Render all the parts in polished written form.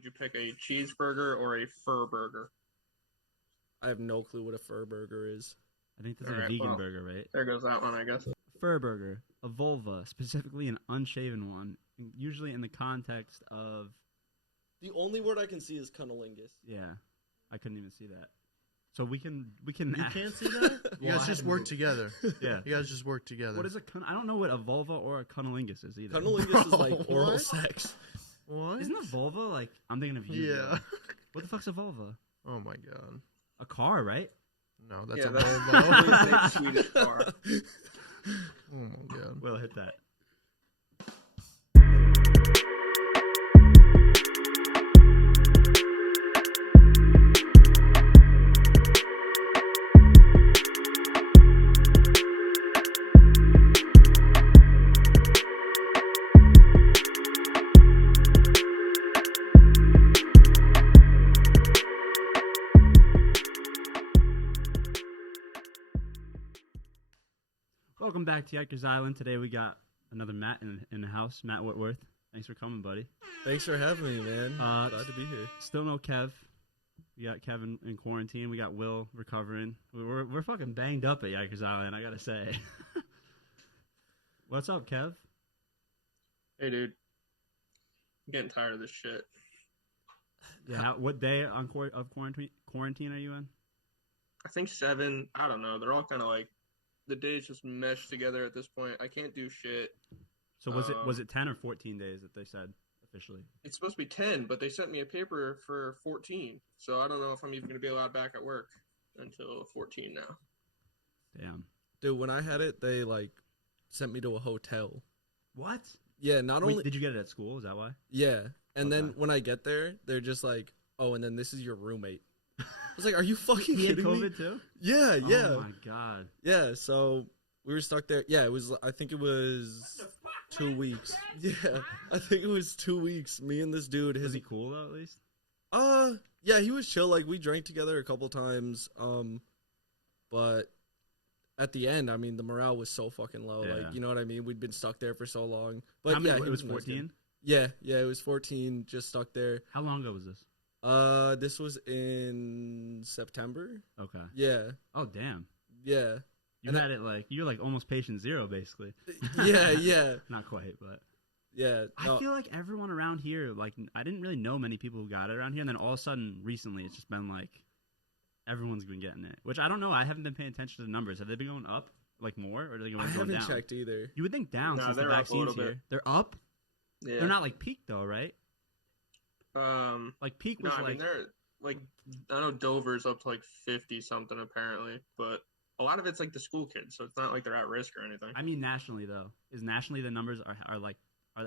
would you pick a cheeseburger or a fur burger? I have no clue what a fur burger is. I think that's like a vegan burger, right? There goes that one, I guess. Fur burger, a vulva, specifically an unshaven one, usually in the context of... The only word I can see is cunnilingus. Yeah, I couldn't even see that. So we can. You can't see that? You guys just work together. Yeah. You guys just work together. What is a I don't know what a vulva or a cunnilingus is either. Cunnilingus is like oral sex. What? Isn't a vulva like... I'm thinking of you. Yeah. What the fuck's a vulva? Oh my god. A car, right? No, that's Yeah, a that's Volvo. a Swedish car. Oh my god. We'll hit that. Welcome back to Yikers Island. Today we got another Matt in the house, Matt Whitworth. Thanks for coming, buddy. Thanks for having me, man. Glad to be here. Still no Kev. We got Kevin in quarantine. We got Will recovering. We're fucking banged up at Yikers Island, I gotta say. What's up, Kev? Hey, dude. I'm getting tired of this shit. Yeah. What day of quarantine are you in? I think 7. I don't know. They're all kind of like... The days just mesh together at this point. I can't do shit. So was it 10 or 14 days that they said officially? It's supposed to be 10, but they sent me a paper for 14. So I don't know if I'm even going to be allowed back at work until 14 now. Damn. Dude, when I had it, they like sent me to a hotel. What? Yeah, not only did you get it at school? Is that why? Yeah. And then when I get there, they're just like, "Oh, and then this is your roommate." I was like, "Are you fucking He had kidding me?" COVID too? Yeah, yeah. Oh my god. Yeah, so we were stuck there. Yeah, I think it was 2 weeks. Yeah, I think it was 2 weeks. Me and this dude. Was he cool though, at least? Yeah, he was chill. Like, we drank together a couple times. But at the end, I mean, the morale was so fucking low. Yeah. Like, you know what I mean? We'd been stuck there for so long. But How many, yeah, it was 14? Yeah, it was 14, just stuck there. How long ago was this? This was in September. Okay. Yeah. Oh damn. Yeah. You had it like you're like almost patient zero basically. Yeah. Not quite, but yeah. No. I feel like everyone around here, like I didn't really know many people who got it around here, and then all of a sudden recently it's just been like everyone's been getting it. Which I don't know. I haven't been paying attention to the numbers. Have they been going up like more, or are they going down? I haven't checked either. You would think down since the they're up a vaccine's little here. bit. They're up. Yeah. They're not like peak though, right? Like peak was no, I mean, they're like, I know Dover's up to like 50 something apparently, but a lot of it's like the school kids, so it's not like they're at risk or anything. I mean, nationally though, nationally the numbers are like,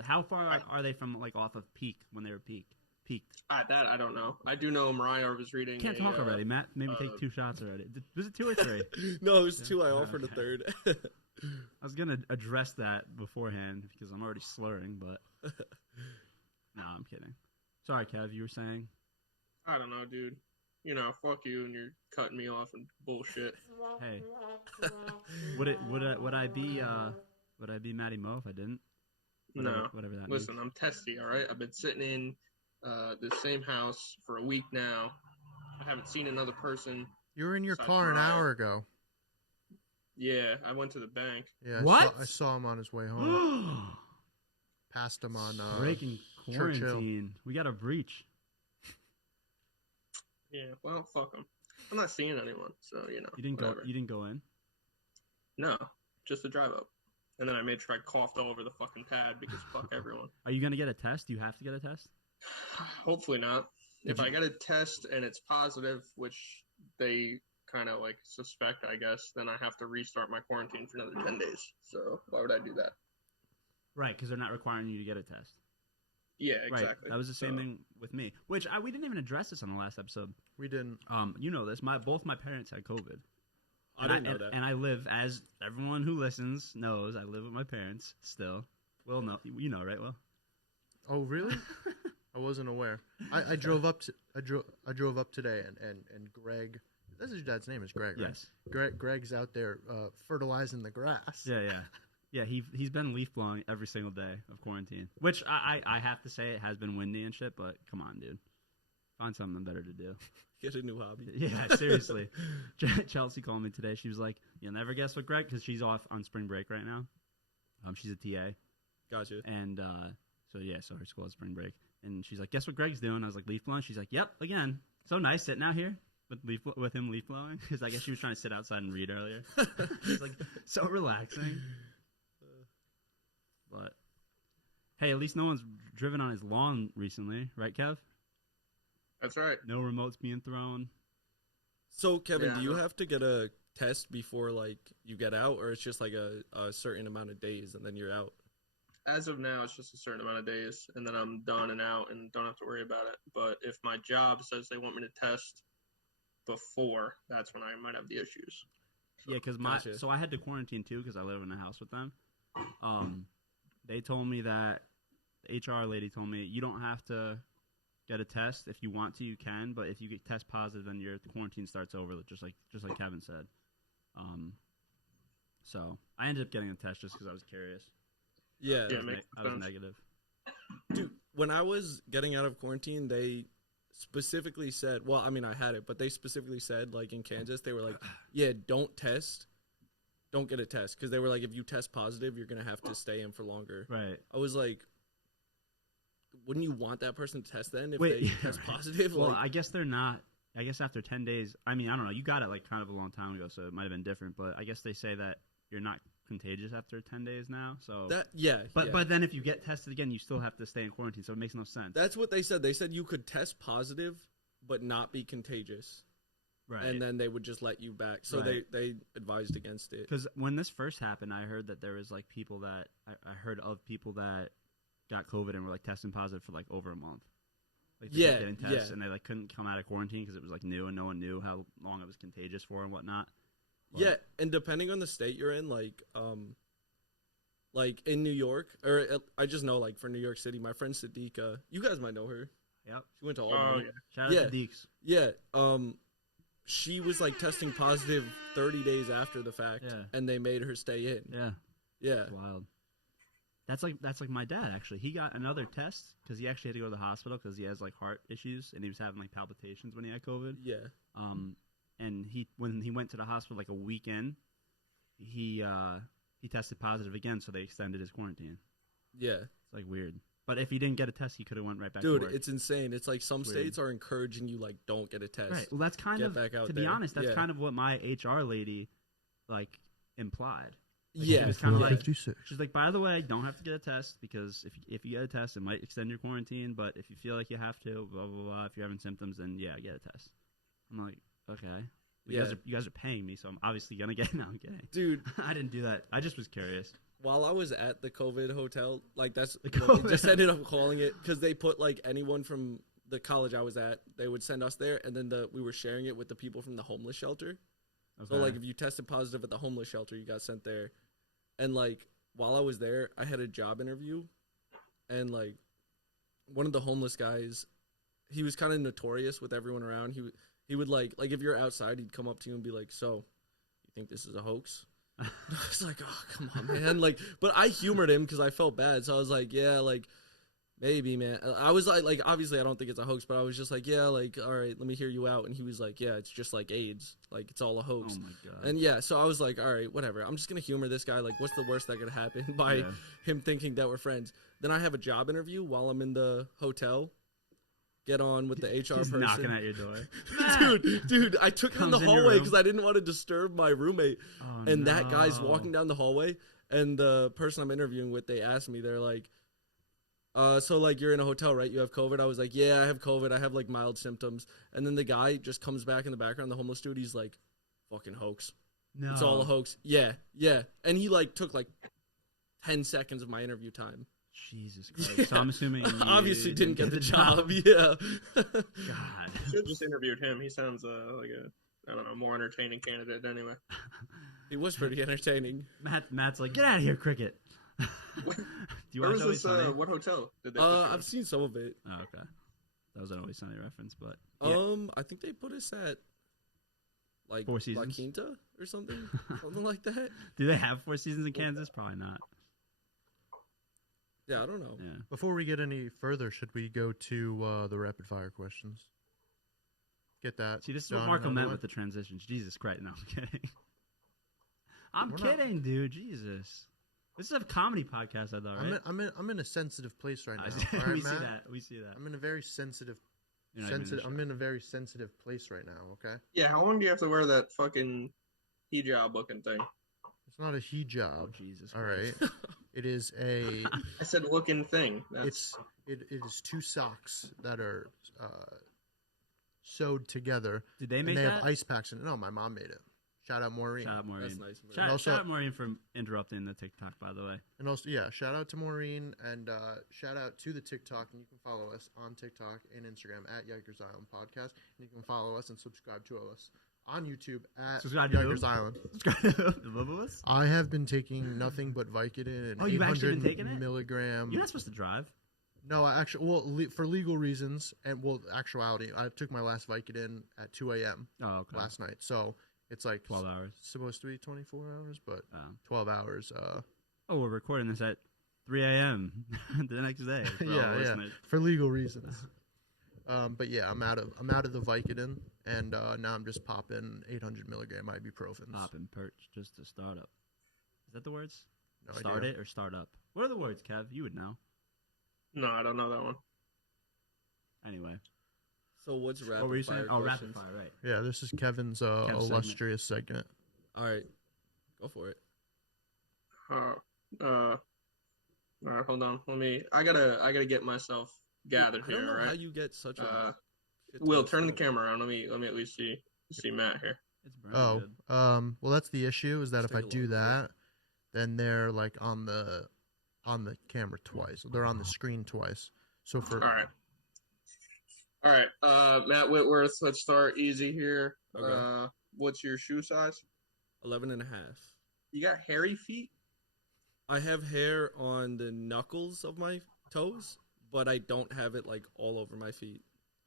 how far are they from like off of peak when they were peaked? That I don't know. I do know Mariah was reading. Can't talk already, Matt. Maybe take 2 shots already. Was it 2 or 3? No, it was 2. I offered a third. I was gonna address that beforehand because I'm already slurring, but no, I'm kidding. Sorry, Kev. You were saying? I don't know, dude. You know, fuck you, and you're cutting me off and bullshit. Hey, would I be Matty Mo if I didn't? Whatever that Listen, means. I'm testy, all right? I've been sitting in the same house for a week now. I haven't seen another person. You were in your car an hour ago. Yeah, I went to the bank. Yeah, What? I saw him on his way home. Passed him on breaking quarantine. Churchill. We got a breach. Yeah, well, fuck them. I'm not seeing anyone, so you know. You didn't whatever. go. You didn't go in. No, just the drive up, and then I made sure I coughed all over the fucking pad because fuck everyone. Are you gonna get a test? Do you have to get a test? Hopefully not. If I get a test and it's positive, which they kind of like suspect, I guess, then I have to restart my quarantine for another 10 days. So why would I do that? Right, because they're not requiring you to get a test. Yeah, exactly. Right. That was the same thing with me, which we didn't even address this on the last episode. We didn't. You know this. Both my parents had COVID. I didn't know that. And I live, as everyone who listens knows, I live with my parents still. Will know. You know, right, Will? Oh, really? I wasn't aware. I drove up. I drove up today, and Greg. That's his dad's name is Greg, right? Yes. Greg's out there fertilizing the grass. Yeah. Yeah, he's been leaf blowing every single day of quarantine. Which I have to say it has been windy and shit, but come on, dude. Find something better to do. Get a new hobby. Yeah, seriously. Chelsea called me today. She was like, "You'll never guess what Greg," because she's off on spring break right now. She's a TA. Gotcha. And so her school has spring break. And she's like, "Guess what Greg's doing?" I was like, "Leaf blowing." She's like, "Yep, again. So nice sitting out here with him leaf blowing." Because I guess she was trying to sit outside and read earlier. It's like so relaxing. But hey, at least no one's driven on his lawn recently, right, Kev? That's right. No remotes being thrown. So, Kevin, Yeah, do you have to get a test before, like, you get out, or it's just, like, a certain amount of days and then you're out? As of now, it's just a certain amount of days, and then I'm done and out and don't have to worry about it. But if my job says they want me to test before, that's when I might have the issues. Yeah, because Gotcha. I had to quarantine too because I live in a house with them. They told me that the HR lady told me you don't have to get a test. If you want to, you can, but if you get test positive, then your quarantine starts over, just like Kevin said. So I ended up getting a test just because I was curious. Yeah. I was negative. Dude, when I was getting out of quarantine, they specifically said, well, I mean, I had it, but they specifically said, like, in Kansas, they were like, yeah, don't test. Don't get a test. Because they were like, if you test positive, you're going to have to stay in for longer. Right. I was like, wouldn't you want that person to test then if Wait, they test positive? Well, like, I guess they're not. I guess after 10 days, I mean, I don't know. You got it, like, kind of a long time ago, so it might have been different. But I guess they say that you're not contagious after 10 days now. So that, yeah. But then if you get tested again, you still have to stay in quarantine, so it makes no sense. That's what they said. They said you could test positive but not be contagious. Right. And then they would just let you back. So Right. they advised against it. Because when this first happened, I heard that there was, like, people that I heard of people that got COVID and were, like, testing positive for, like, over a month. Like, they kept getting tests and they, like, couldn't come out of quarantine because it was, like, new and no one knew how long it was contagious for and whatnot. But, yeah, and depending on the state you're in, like in New York, or I just know, like, for New York City, my friend Sadiqa, you guys might know her. Yep. She went to Oh, Albany. yeah. Shout out to Deeks. Yeah. She was, like, testing positive 30 days after the fact, Yeah. and they made her stay in. Yeah. Yeah. It's wild. That's like my dad, actually. He got another test because he actually had to go to the hospital because he has, like, heart issues and he was having, like, palpitations when he had COVID. Yeah. And when he went to the hospital, like, a week in, he tested positive again, so they extended his quarantine. Yeah. It's, like, weird. But if he didn't get a test, he could have went right back to work. Dude, it's insane. It's like some Weird. states are encouraging you, like, don't get a test. Right. Well, that's kind Get of, back out to be there. honest, that's Yeah. kind of what my HR lady, like, implied. Like, Yeah. She was kind of like, 56. she's like, by the way, don't have to get a test because if you get a test, it might extend your quarantine. But if you feel like you have to, blah blah blah. If you're having symptoms, then yeah, get a test. I'm like, okay. You guys are paying me, so I'm obviously gonna get it. No, I'm kidding. Dude, I didn't do that. I just was curious. while I was at the COVID hotel, like, that's The what COVID. we just ended up calling it, because they put, like, anyone from the college I was at, they would send us there, and then we were sharing it with the people from the homeless shelter. So, like, if you tested positive at the homeless shelter, you got sent there. And, like, while I was there, I had a job interview, and, like, one of the homeless guys, he was kind of notorious with everyone around. He would, like, if you're outside, he'd come up to you and be like, so, you think this is a hoax? I was like, oh, come on, man. Like, but I humored him because I felt bad. So I was like, yeah, like, maybe, man. I was like, obviously, I don't think it's a hoax, but I was just like, yeah, like, all right, let me hear you out. And he was like, yeah, it's just like AIDS. Like, it's all a hoax. Oh my god. And yeah, so I was like, all right, whatever. I'm just going to humor this guy. Like, what's the worst that could happen by him thinking that we're friends? Then I have a job interview while I'm in the hotel. Get on with the HR He's person. knocking at your door. Dude, I took him in the Comes in your hallway room. because I didn't want to disturb my roommate. Oh, And that guy's no. walking down the hallway, and the person I'm interviewing with, they asked me, they're like, so, like, you're in a hotel, right? You have COVID? I was like, yeah, I have COVID. I have, like, mild symptoms. And then the guy just comes back in the background, the homeless dude, he's like, fucking hoax. No. It's all a hoax. Yeah. And he, like, took, like, 10 seconds of my interview time. Jesus Christ. Yeah. So I'm assuming you Obviously didn't get the job. Yeah. God. Should have just interviewed him. He sounds like a, I don't know, more entertaining candidate anyway. He was pretty entertaining. Matt's like, get out of here, Cricket. Do you Where watch was Always this? Sunny? What hotel did they? put you in? I've seen some of it. Oh, okay. That was an Always Sunny reference, but yeah. I think they put us at like 4 La seasons? Quinta or something, something like that. Do they have 4 seasons in Kansas? Probably not. Yeah, I don't know. Yeah. Before we get any further, should we go to the rapid fire questions? Get that. See, this is done what Marco and meant out with the transitions. Jesus Christ, no, I'm kidding. I'm We're not- kidding, dude. Jesus. This is a comedy podcast, I thought, right? I'm in a sensitive place right now. I All right, we see Matt? that. We see that. I'm in a very sensitive. You're not even in the I'm show. in a very sensitive place right now. Okay. Yeah, how long do you have to wear that fucking hijab looking thing? It's not a hijab. Oh, Jesus All Christ. right. It is a. I said looking thing. That's, It is 2 socks that are sewed together. Did they And make they that? have ice packs in it. No, my mom made it. Shout out Maureen. Shout out Maureen. That's nice of her. Shout, also- shout out Maureen for interrupting the TikTok, by the way. And also, yeah, shout out to Maureen and shout out to the TikTok. And you can follow us on TikTok and Instagram at Yikers Island Podcast. And you can follow us and subscribe to us on YouTube at Subscribe to Yikers who? Island. Subscribe to the both of us. I have been taking nothing but Vicodin and Oh, you've actually 800 been taking it? milligram. You're not supposed to drive. No, I actually, for legal reasons and actuality, I took my last Vicodin at 2 a.m. Oh, okay. last night. So it's like 12 hours. supposed to be 24 hours, but 12 hours. Oh, we're recording this at 3 a.m. the next day. for all the Yeah, listeners. for legal reasons. But yeah, I'm out of the Vicodin, and now I'm just popping 800 milligram ibuprofen. Pop and perch just to start up. Is that the words? No Start idea. it or start up? What are the words, Kev? You would know. no, I don't know that one. Anyway. So what's rapid What were you fire saying? Oh, questions? rapid fire, right. Yeah, this is Kevin's segment. illustrious segment. All right, go for it. All right, hold on. I gotta get myself gathered I don't here. know All how right. you get such a. shit ton Will, of turn the stuff. camera around. Let me at least see Matt here. It's burning Oh, good. well, that's the issue is that Let's if I take a do look. that, then they're like on the camera twice. They're on the screen twice. So for All right. Matt Whitworth. Let's start easy here. Okay. What's your shoe size? 11 and a half. You got hairy feet? I have hair on the knuckles of my toes, but I don't have it like all over my feet.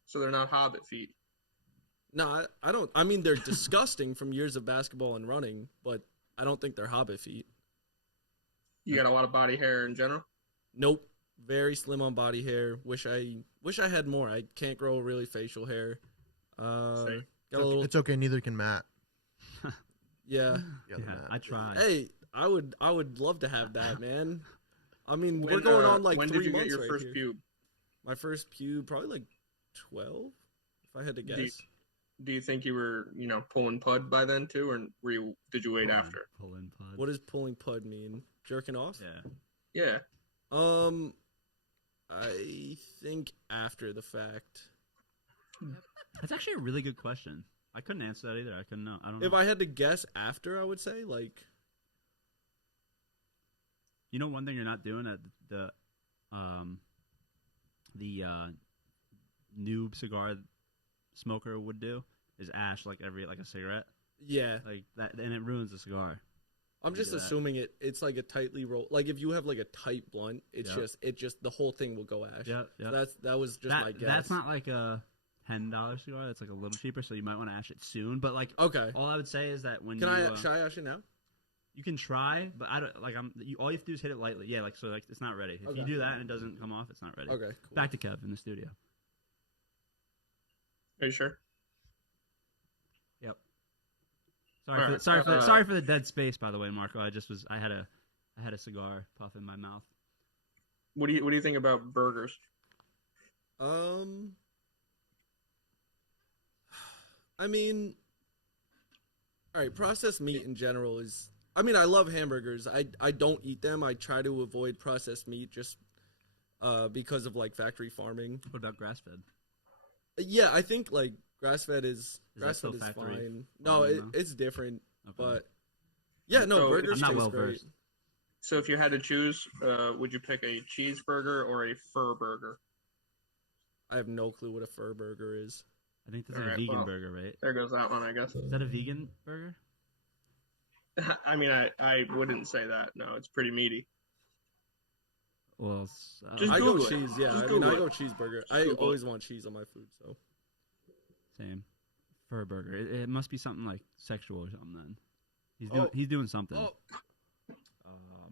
So they're not hobbit feet. No, I don't. I mean, they're disgusting from years of basketball and running, but I don't think they're hobbit feet. You got a lot of body hair in general? Nope. Very slim on body hair. Wish I had more. I can't grow really facial hair. Same. Got a little. it's okay. Neither can Matt. Yeah. The other Yeah, Matt. I tried. Hey, I would love to have that, man. I mean, we're When, going on like when 3 did you months get your right first here. pube? My first pube, probably like 12, if I had to Do you- guess. Do you think you were, pulling pud by then too, or did you wait after? Pulling pud. What does pulling pud mean? Jerking off? Yeah. Yeah. I think after the fact. That's actually a really good question. I couldn't answer that either. I couldn't know. I don't know. If I had to guess after, I would say like. You know, one thing you're not doing at the noob cigar smoker would do is ash like a cigarette, Yeah, like that, and it ruins the cigar. I'm just do that. assuming it's like a tightly rolled. Like if you have like a tight blunt, it's Yep. just the whole thing will go ash. Yeah, yeah. That was just my guess. That's not like a $10 cigar. That's like a little cheaper, so you might want to ash it soon. But like, Okay. all I would say is that when Should I ash it now? you can try, but I don't like. All you have to do is hit it lightly. Yeah, like so, like it's not ready. If Okay. you do that and it doesn't come off, it's not ready. Okay. Cool. Back to Kev in the studio. Are you sure? Yep. Alright, Sorry for the dead space. By the way, Marco, I had a cigar puff in my mouth. What do you think about burgers? I mean, all right. Processed meat in general is. I mean, I love hamburgers. I don't eat them. I try to avoid processed meat just because of like factory farming. What about grass fed? Yeah, I think like grass fed is that still fine. factory No, farming, though? it's different, Okay. but yeah, no, So, burgers I'm not taste well great. versed. So if you had to choose, would you pick a cheeseburger or a fur burger? I have no clue what a fur burger is. I think that's like Alright, a vegan well. burger, right? There goes that one, I guess. Is that a vegan burger? I mean, I wouldn't say that. No, it's pretty meaty. Well, Just I go Google it. cheese. Yeah, Just I mean, I Google go it. cheeseburger. Just I Google always want cheese on my food. So same. Fur burger. It must be something like sexual or something. Then he's doing something. Oh,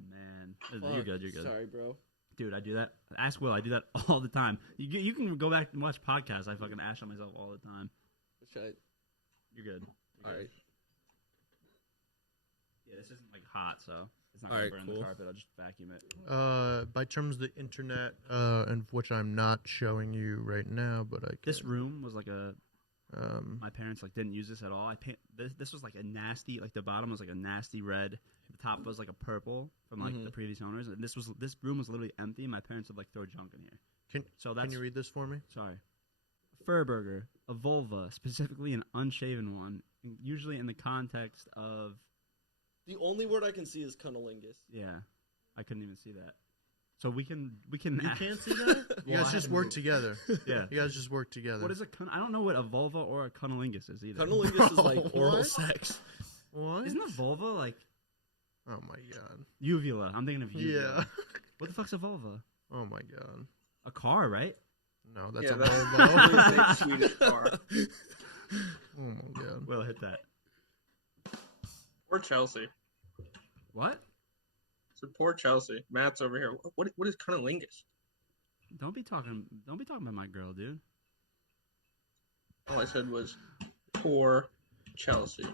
Man, fuck. you're good. You're good. Sorry, bro. Dude, I do that. Ask Will. I do that all the time. You can go back and watch podcasts. I fucking ash on myself all the time. You're good. All right. Yeah, this isn't like hot, so it's not All gonna right, burn cool. the carpet. I'll just vacuum it. By terms of the internet, and which I'm not showing you right now, but I can. This room was like my parents like didn't use this at all. This was like a nasty, like the bottom was like a nasty red. The top was like a purple from like the previous owners. And this room was literally empty. My parents would like throw junk in here. Can you read this for me? Sorry. Fur burger, a vulva, specifically an unshaven one, usually in the context of. The only word I can see is cunnilingus. Yeah, I couldn't even see that. So we can. You can't see that. You guys just work together. Yeah, you guys just work together. What is a I don't know what a vulva or a cunnilingus is either. Cunnilingus is like oral sex. What? Isn't a vulva like? Oh my god. Uvula. I'm thinking of uvula. Yeah. What the fuck's a vulva? Oh my god. A car, right? No, that's Yeah, a that's Volvo. a Swedish car. Oh my god. Will hit that. Poor Chelsea. What? So poor Chelsea. Matt's over here. What is cunnilingus? Don't be talking about my girl, dude. All I said was poor Chelsea.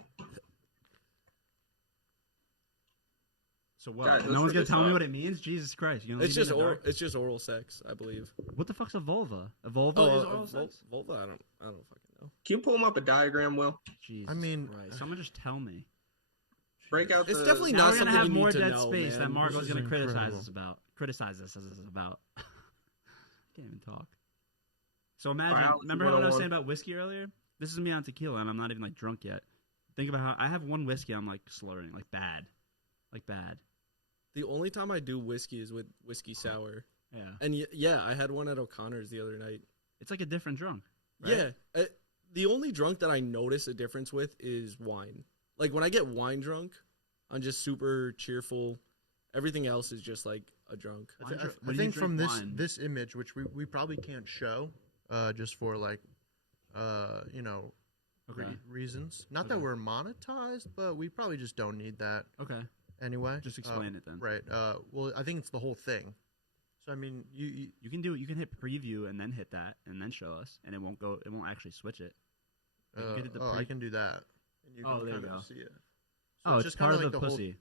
So what? Guys, no let's one's gonna figure tell me this what it means. Jesus Christ! You know, It's just oral sex, I believe. What the fuck's a vulva? A vulva is oral sex? Vulva? I don't fucking know. Can you pull him up a diagram, Will? Jesus I mean, Christ. Someone just tell me. Break out It's the... definitely Now not we're gonna something have you more need to dead know, space man. that Margo's This is gonna criticize incredible. us about. Criticize us about. Can't even talk. So imagine. Biology Remember what I was 101. saying about whiskey earlier? This is me on tequila, and I'm not even like drunk yet. Think about how I have one whiskey, I'm like slurring, like bad. The only time I do whiskey is with whiskey sour. Yeah. And yeah, I had one at O'Connor's the other night. It's like a different drunk. Right? Yeah. The only drunk that I notice a difference with is wine. Like when I get wine drunk, I'm just super cheerful. Everything else is just like a drunk. I think from this image, which we probably can't show, just for like, reasons. Not that we're monetized, but we probably just don't need that. Okay. Anyway, Just explain it then. Right. Well, I think it's the whole thing. So I mean, you can do it. You can hit preview and then hit that and then show us, and it won't go. It won't actually switch it. You can hit the I can do that. And you can there kind you of go. see it. So it's just part of kinda the like pussy,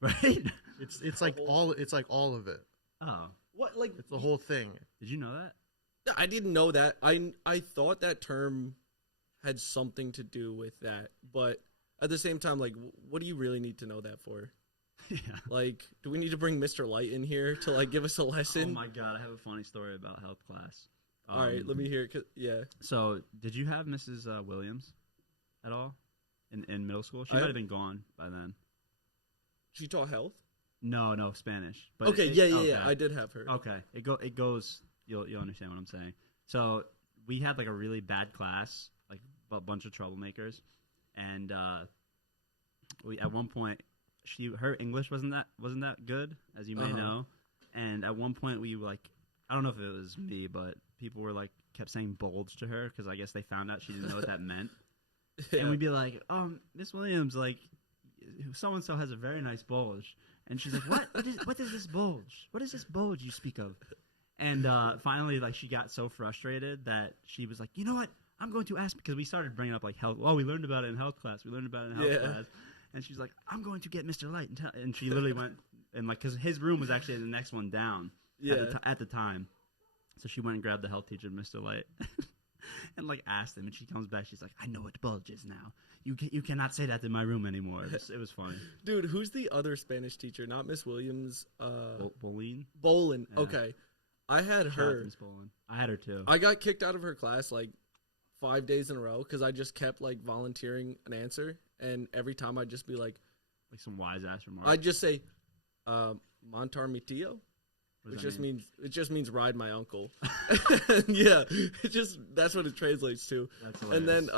right? It's like all of it. Oh, What like It's the whole thing. did you know that? I didn't know that. I thought that term had something to do with that, but at the same time, like, what do you really need to know that for? Yeah. Like, do we need to bring Mr. Light in here to like give us a lesson? Oh my god, I have a funny story about health class. All right, let me hear it. Yeah. So, did you have Mrs. Williams at all in middle school? She might have been gone by then. She taught health. No, Spanish. But Okay, yeah. I did have her. Okay, it goes. You'll understand what I'm saying. So we had like a really bad class, like a bunch of troublemakers, and we at one point her English wasn't that good, as you may know, and at one point we like, I don't know if it was me, but people were like kept saying bulge to her because I guess they found out she didn't know what that meant, and we'd be like, Miss Williams, like so and so has a very nice bulge. And she's like, what is this bulge? What is this bulge you speak of? And finally, like, she got so frustrated that she was like, you know what? I'm going to ask, because we started bringing up, like, health. Oh, we learned about it in health class. Class. And she's like, I'm going to get Mr. Light. And she literally went, and, like, because his room was actually the next one down at the time. So she went and grabbed the health teacher, Mr. Light, and, like, asked him. And she comes back. She's like, I know what bulge is now. You cannot say that in my room anymore. It was funny. Dude, who's the other Spanish teacher? Not Miss Williams. Bolin? Bolin. Yeah. Okay. I had her. Miss Bolin. I had her too. I got kicked out of her class like 5 days in a row because I just kept like volunteering an answer. And every time I'd just be like some wise ass remark. I'd just say, Montar mi tío. It just means ride my uncle. Yeah. That's what it translates to. That's hilarious. And then,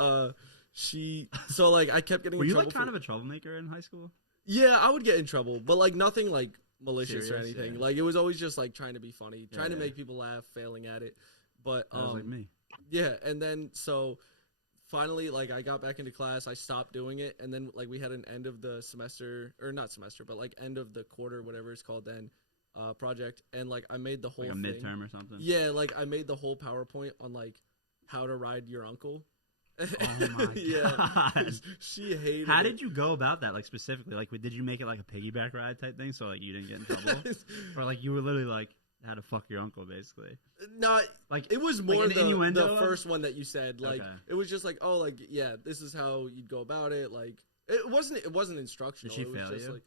I kept getting Were in you trouble. like kind of a troublemaker in high school? Yeah, I would get in trouble, but like nothing like malicious or Serious? anything. Yeah. Like it was always just like trying to be funny, trying to yeah. make people laugh, failing at it. But That was like me. yeah, and then so finally, like, I got back into class. I stopped doing it, and then like we had an end of the semester, or not semester, but like end of the quarter, whatever it's called then, project, and like I made the whole like a thing. midterm or something. Yeah, like I made the whole PowerPoint on like how to ride your uncle. Oh my Yeah, god. she hated. How it. did you go about that? Like specifically, like did you make it like a piggyback ride type thing so like you didn't get in trouble, or like you were literally like how to fuck your uncle basically? No, Like it was more like an innuendo the first one that you said. Like it was just like, oh, like yeah, this is how you'd go about it. Like it wasn't instructional. Did she it was fail just you? like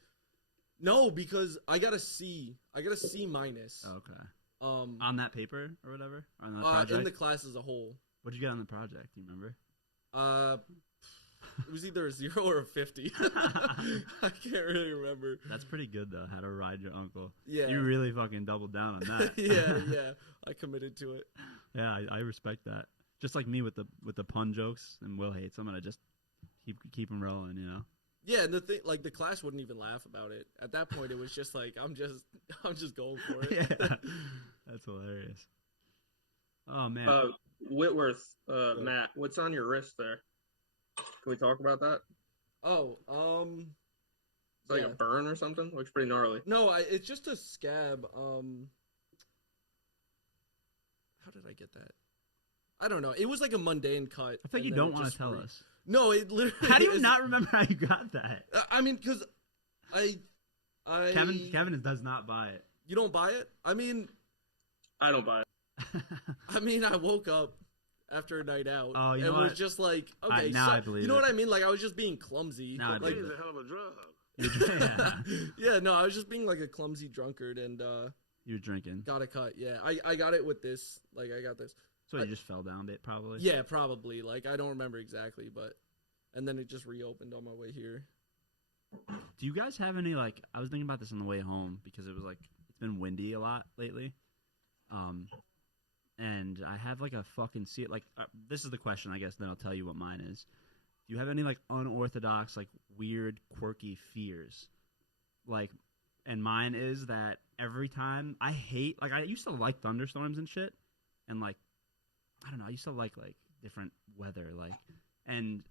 no, because I got a C. I got a C minus. Okay. On that paper or whatever, or on the project. In the class as a whole. What'd you get on the project? Do you remember? It was either a 0 or a 50. I can't really remember. That's pretty good though. How to ride your uncle. Yeah, you really fucking doubled down on that. yeah. I committed to it. Yeah, I respect that. Just like me with the pun jokes, and Will hates them, and I just keep them rolling. You know. Yeah, and the thing, like the class wouldn't even laugh about it. At that point, it was just like I'm just going for it. Yeah, that's hilarious. Oh man, Whitworth, Matt, what's on your wrist there? Can we talk about that? Oh, it's like a burn or something. Looks pretty gnarly. No, it's just a scab. How did I get that? I don't know. It was like a mundane cut. I think you don't want to tell us. No, it literally. How do you not remember how you got that? I mean, because Kevin does not buy it. You don't buy it? I mean, I don't buy it. I mean, I woke up after a night out and was just like, okay, now I believe you know it. what I mean? Like I was just being clumsy. Now I like, believe It's a hell of a drug. Yeah, no, I was just being like a clumsy drunkard, and you were drinking. got a cut. Yeah, I got it with this. Like I got this. So you just fell down a bit, probably. Yeah, probably. Like I don't remember exactly, but and then it just reopened on my way here. Do you guys have any like? I was thinking about this on the way home because it was like it's been windy a lot lately. And I have like a fucking this is the question, I guess. Then I'll tell you what mine is. Do you have any like unorthodox, like weird, quirky fears? Like, and mine is that every time I used to like thunderstorms and shit, and like I don't know, I used to like different weather, like, and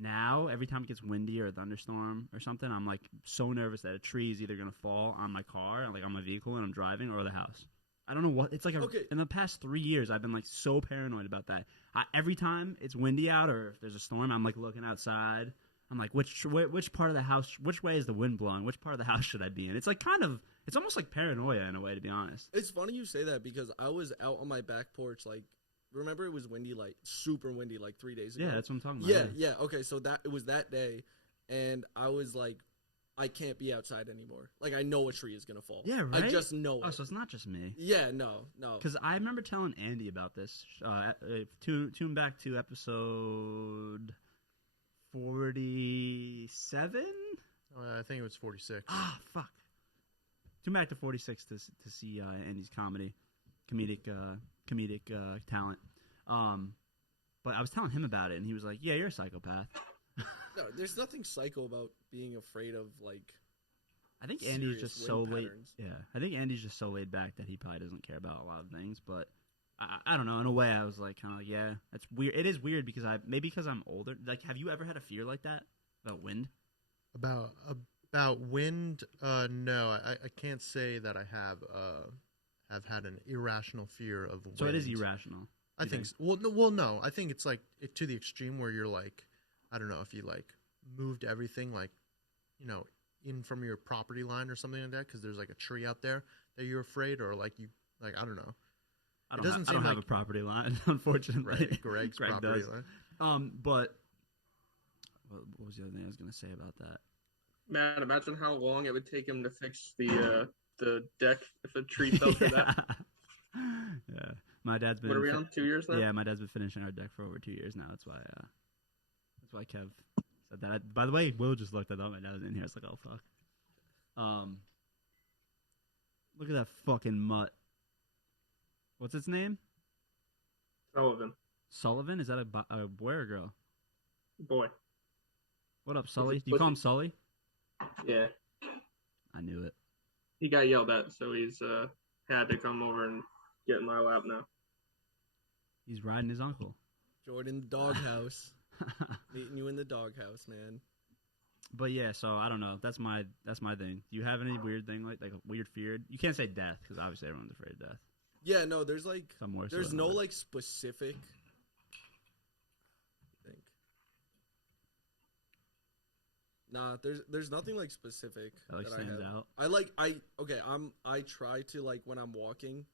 now every time it gets windy or a thunderstorm or something, I'm like so nervous that a tree is either gonna fall on my car, like on my vehicle when I'm driving, or the house. I don't know what it's like. In the past 3 years, I've been like so paranoid about that. Every time it's windy out or if there's a storm, I'm like looking outside. I'm like, which part of the house? Which way is the wind blowing? Which part of the house should I be in? It's like it's almost like paranoia in a way, to be honest. It's funny you say that because I was out on my back porch. Like, remember it was windy, like super windy, like 3 days ago. Yeah, that's what I'm talking about. Yeah. Okay, so it was that day, and I was like, I can't be outside anymore. Like, I know a tree is going to fall. Yeah, right? I just know it. Oh, so it's not just me. Yeah, no. Because I remember telling Andy about this. Tune back to episode 47? I think it was 46. Ah, fuck. Tune back to 46 to see Andy's comedic talent. But I was telling him about it, and he was like, yeah, you're a psychopath. No, there's nothing psycho about being afraid of like. I think Andy's just so laid. Patterns. Yeah, I think Andy's just so laid back that he probably doesn't care about a lot of things. But I don't know. In a way, I was like, kind of like, yeah, that's weird. It is weird because because I'm older. Like, have you ever had a fear like that about wind? About wind? No, I can't say that I have had an irrational fear of wind. So it is irrational. I think. So. Well, no. I think it's like to the extreme where you're like. I don't know if you like moved everything like, in from your property line or something like that because there's like a tree out there that you're afraid or like you like I don't know. I don't have a property line, unfortunately. Right, Greg's Greg property does. line. But what was the other thing I was going to say about that? Man, imagine how long it would take him to fix the deck if a tree fell through that. Yeah, my dad's been. What are we on? 2 years now? Yeah, my dad's been finishing our deck for over 2 years now. That's why Kev said that. By the way, Will just looked. I thought my dad was in here. I was like, oh, fuck. Look at that fucking mutt. What's its name? Sullivan? Is that a boy or a girl? Boy. What up, Sully? Do you call him Sully? Yeah. I knew it. He got yelled at, so he's had to come over and get in my lap now. He's riding his uncle. Jordan, the doghouse. Meeting you in the doghouse, man. But yeah, so I don't know. That's my thing. Do you have any weird thing like a weird fear? You can't say death because obviously everyone's afraid of death. Yeah, no, there's like Some more so there's than no others. like specific thing. Nah, there's nothing like specific That like that stands I have. out. I try to like when I'm walking.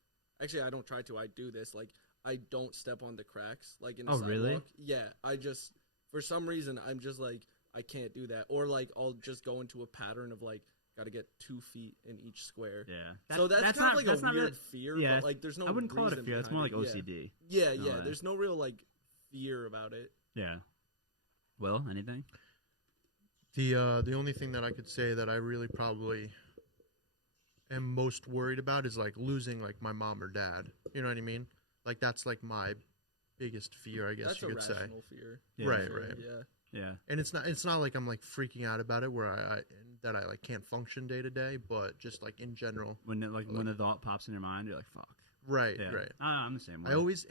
Actually, I don't try to. I do this. Like I don't step on the cracks like in the sidewalk. Really? Yeah, I just for some reason I'm just like I can't do that. Or like I'll just go into a pattern of like got to get 2 feet in each square. Yeah. So that's kind of like a weird fear, yeah, but like there's no I wouldn't call it a reason fear. It's more like behind it. OCD. Yeah, No yeah. way. There's no real like fear about it. Yeah. Well, anything? The only thing that I could say that I really probably am most worried about is like losing like my mom or dad. You know what I mean? Like that's like my biggest fear, I guess That's you a could say. rational fear. Yeah, Right, Sure, right. Yeah. Yeah. And it's not like I'm like freaking out about it where I like can't function day to day, but just like in general. When the thought pops in your mind, you're like, "Fuck." Right, Yeah. right. I'm the same way. I always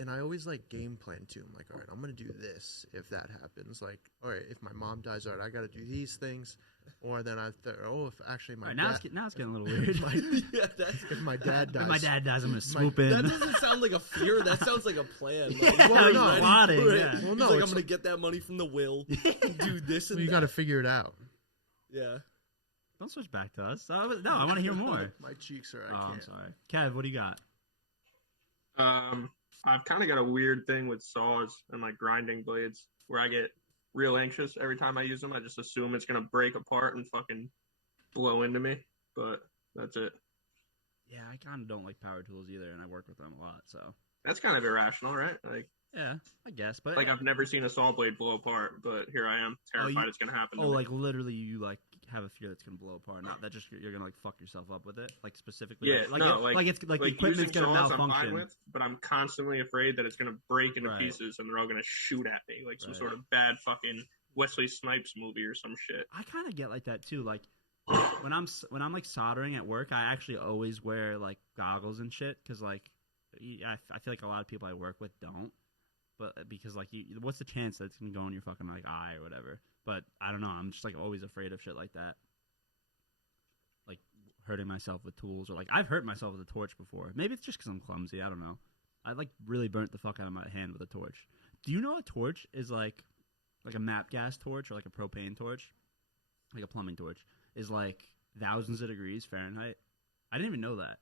like game plan too. I'm like, all right, I'm gonna do this if that happens. Like, all right, if my mom dies, all right, I got to do these things, or then if actually my All right, dad, now it's getting a little weird. Yeah, that's if my dad dies, If my dad dies, I'm gonna swoop in. that doesn't sound like a fear. That sounds like a plan. Like, Yeah, we're no, ready plotting, for it. yeah. He's Well, no, like, I'm it's gonna get that money from the will. Do this and you that. got to figure it out. Yeah. Don't switch back to us. No, I want to hear more. My cheeks are. I Oh, can't. I'm sorry. Kev, what do you got? I've kind of got a weird thing with saws and like grinding blades where I get real anxious every time I use them. I just assume it's gonna break apart and fucking blow into me. But that's it. Yeah, I kind of don't like power tools either, and I work with them a lot. So That's kind of irrational, right? Like yeah, I guess. But I've never seen a saw blade blow apart, but here I am, terrified it's gonna happen. To me. like literally, you like have a fear that's gonna blow apart. Not that just you're gonna like fuck yourself up with it. Like specifically, Yeah, like no, like it's like the using equipment's gonna saws I'm fine malfunction. with, but I'm constantly afraid that it's gonna break into Right. pieces and they're all gonna shoot at me like some Right. sort of bad fucking Wesley Snipes movie or some shit. I kind of get like that too. Like when I'm like soldering at work, I actually always wear like goggles and shit because like I feel like a lot of people I work with don't. But because like what's the chance that it's gonna go in your fucking like eye or whatever? But I don't know. I'm just like always afraid of shit like that. Like hurting myself with tools or like I've hurt myself with a torch before. Maybe it's just because I'm clumsy. I don't know. I like really burnt the fuck out of my hand with a torch. Do you know a torch is like a MAP gas torch or like a propane torch, like a plumbing torch, is like thousands of degrees Fahrenheit? I didn't even know that.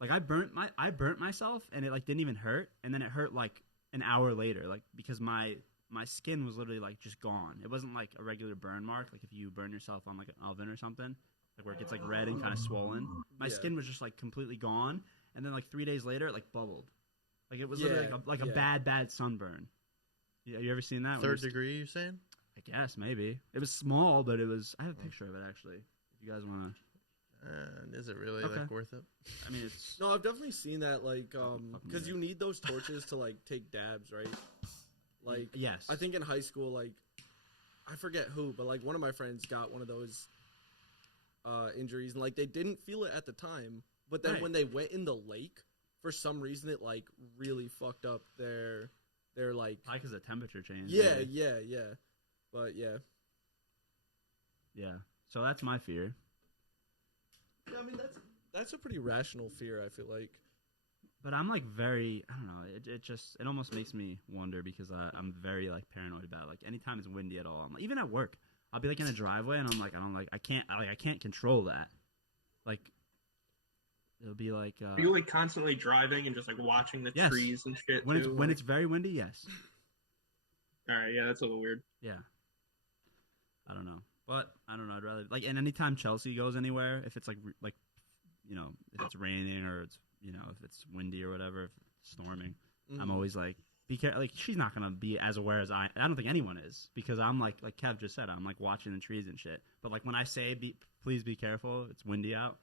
Like I burnt myself and it like didn't even hurt, and then it hurt like an hour later, like because my skin was literally like just gone. It wasn't like a regular burn mark, like if you burn yourself on like an oven or something, like where it gets like red and kind of swollen. My skin was just like completely gone, and then like 3 days later it like bubbled, like it was literally like a bad sunburn. Yeah, you ever seen that? Third degree, you saying? I guess maybe it was small, but it was. I have a picture of it actually. If you guys want to. Is it really Okay. like worth it? I mean, it's No, I've definitely seen that. Like, because you need those torches to like take dabs, right? Like, yes. I think in high school, like, I forget who, but like one of my friends got one of those injuries, and like they didn't feel it at the time, but then Right. when they went in the lake, for some reason it like really fucked up their like. probably because the temperature changed. Yeah, maybe. yeah. But yeah. Yeah. So that's my fear. Yeah, I mean that's a pretty rational fear. I feel like. But I'm like very, I don't know. It almost makes me wonder because I'm very like paranoid about it. Like anytime it's windy at all, I'm like, even at work, I'll be like in a driveway and I'm like, I can't control that. Like it'll be like. Are you like constantly driving and just like watching the Yes. trees and shit when too? it's very windy, yes. All right, yeah, that's a little weird. Yeah. I don't know. But I don't know. I'd rather like, and anytime Chelsea goes anywhere, if it's like you know, if it's raining or it's, you know, if it's windy or whatever, if it's storming, I'm always like, be careful. Like she's not gonna be as aware as I don't think anyone is, because I'm like Kev just said, I'm like watching the trees and shit. But like when I say please be careful, it's windy out,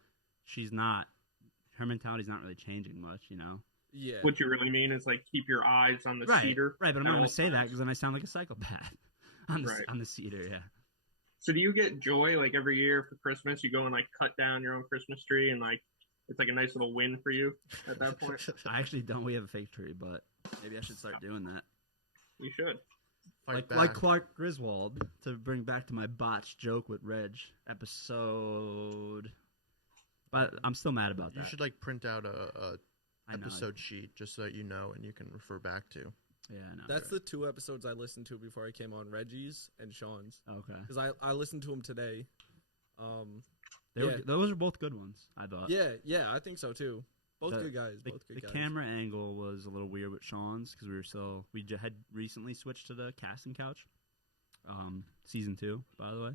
she's not. Her mentality's not really changing much, you know. Yeah. What you really mean is like keep your eyes on the cedar. Right, but I'm at not all gonna say that times. because then I sound like a psychopath. on the cedar, yeah. So do you get joy like every year for Christmas? You go and like cut down your own Christmas tree and like it's like a nice little win for you at that point. I actually don't. We have a fake tree, but maybe I should start doing that. You should. Fight back. Like Clark Griswold, to bring back to my botched joke with Reg episode. But I'm still mad about that. You should like print out a I know. episode sheet just so that you know and you can refer back to. Yeah, I know. That's the 2 episodes I listened to before I came on, Reggie's and Sean's. Okay. Because I listened to them today. Those are both good ones, I thought. Yeah, I think so too. Both good guys. The camera angle was a little weird with Sean's because we had recently switched to the casting couch. Season 2, by the way.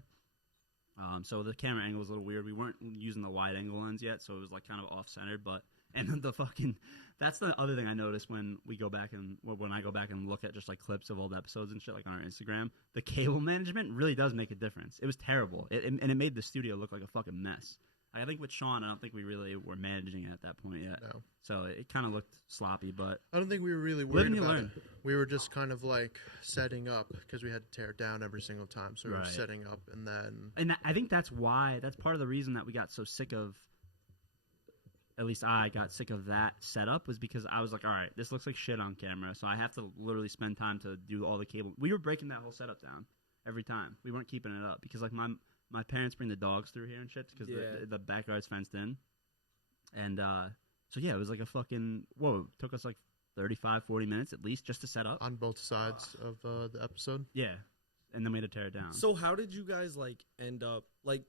So the camera angle was a little weird. We weren't using the wide angle lens yet, so it was like kind of off centered. And that's the other thing I noticed when I go back and look at just like clips of old episodes and shit like on our Instagram. The cable management really does make a difference. It was terrible, and it made the studio look like a fucking mess. I think with Sean, I don't think we really were managing it at that point yet. No. So it kind of looked sloppy, but I don't think we were really worried about it. We were just kind of like setting up because we had to tear it down every single time. So we were setting up and then... And I think that's part of the reason that we got so sick of, at least I got sick of that setup, was because I was like, all right, this looks like shit on camera, so I have to literally spend time to do all the cable. We were breaking that whole setup down every time. We weren't keeping it up because like my parents bring the dogs through here and shit because the backyard's fenced in. And so yeah, it was like a fucking, it took us like 35, 40 minutes at least just to set up. On both sides of the episode? Yeah. And then we had to tear it down. So how did you guys like end up, like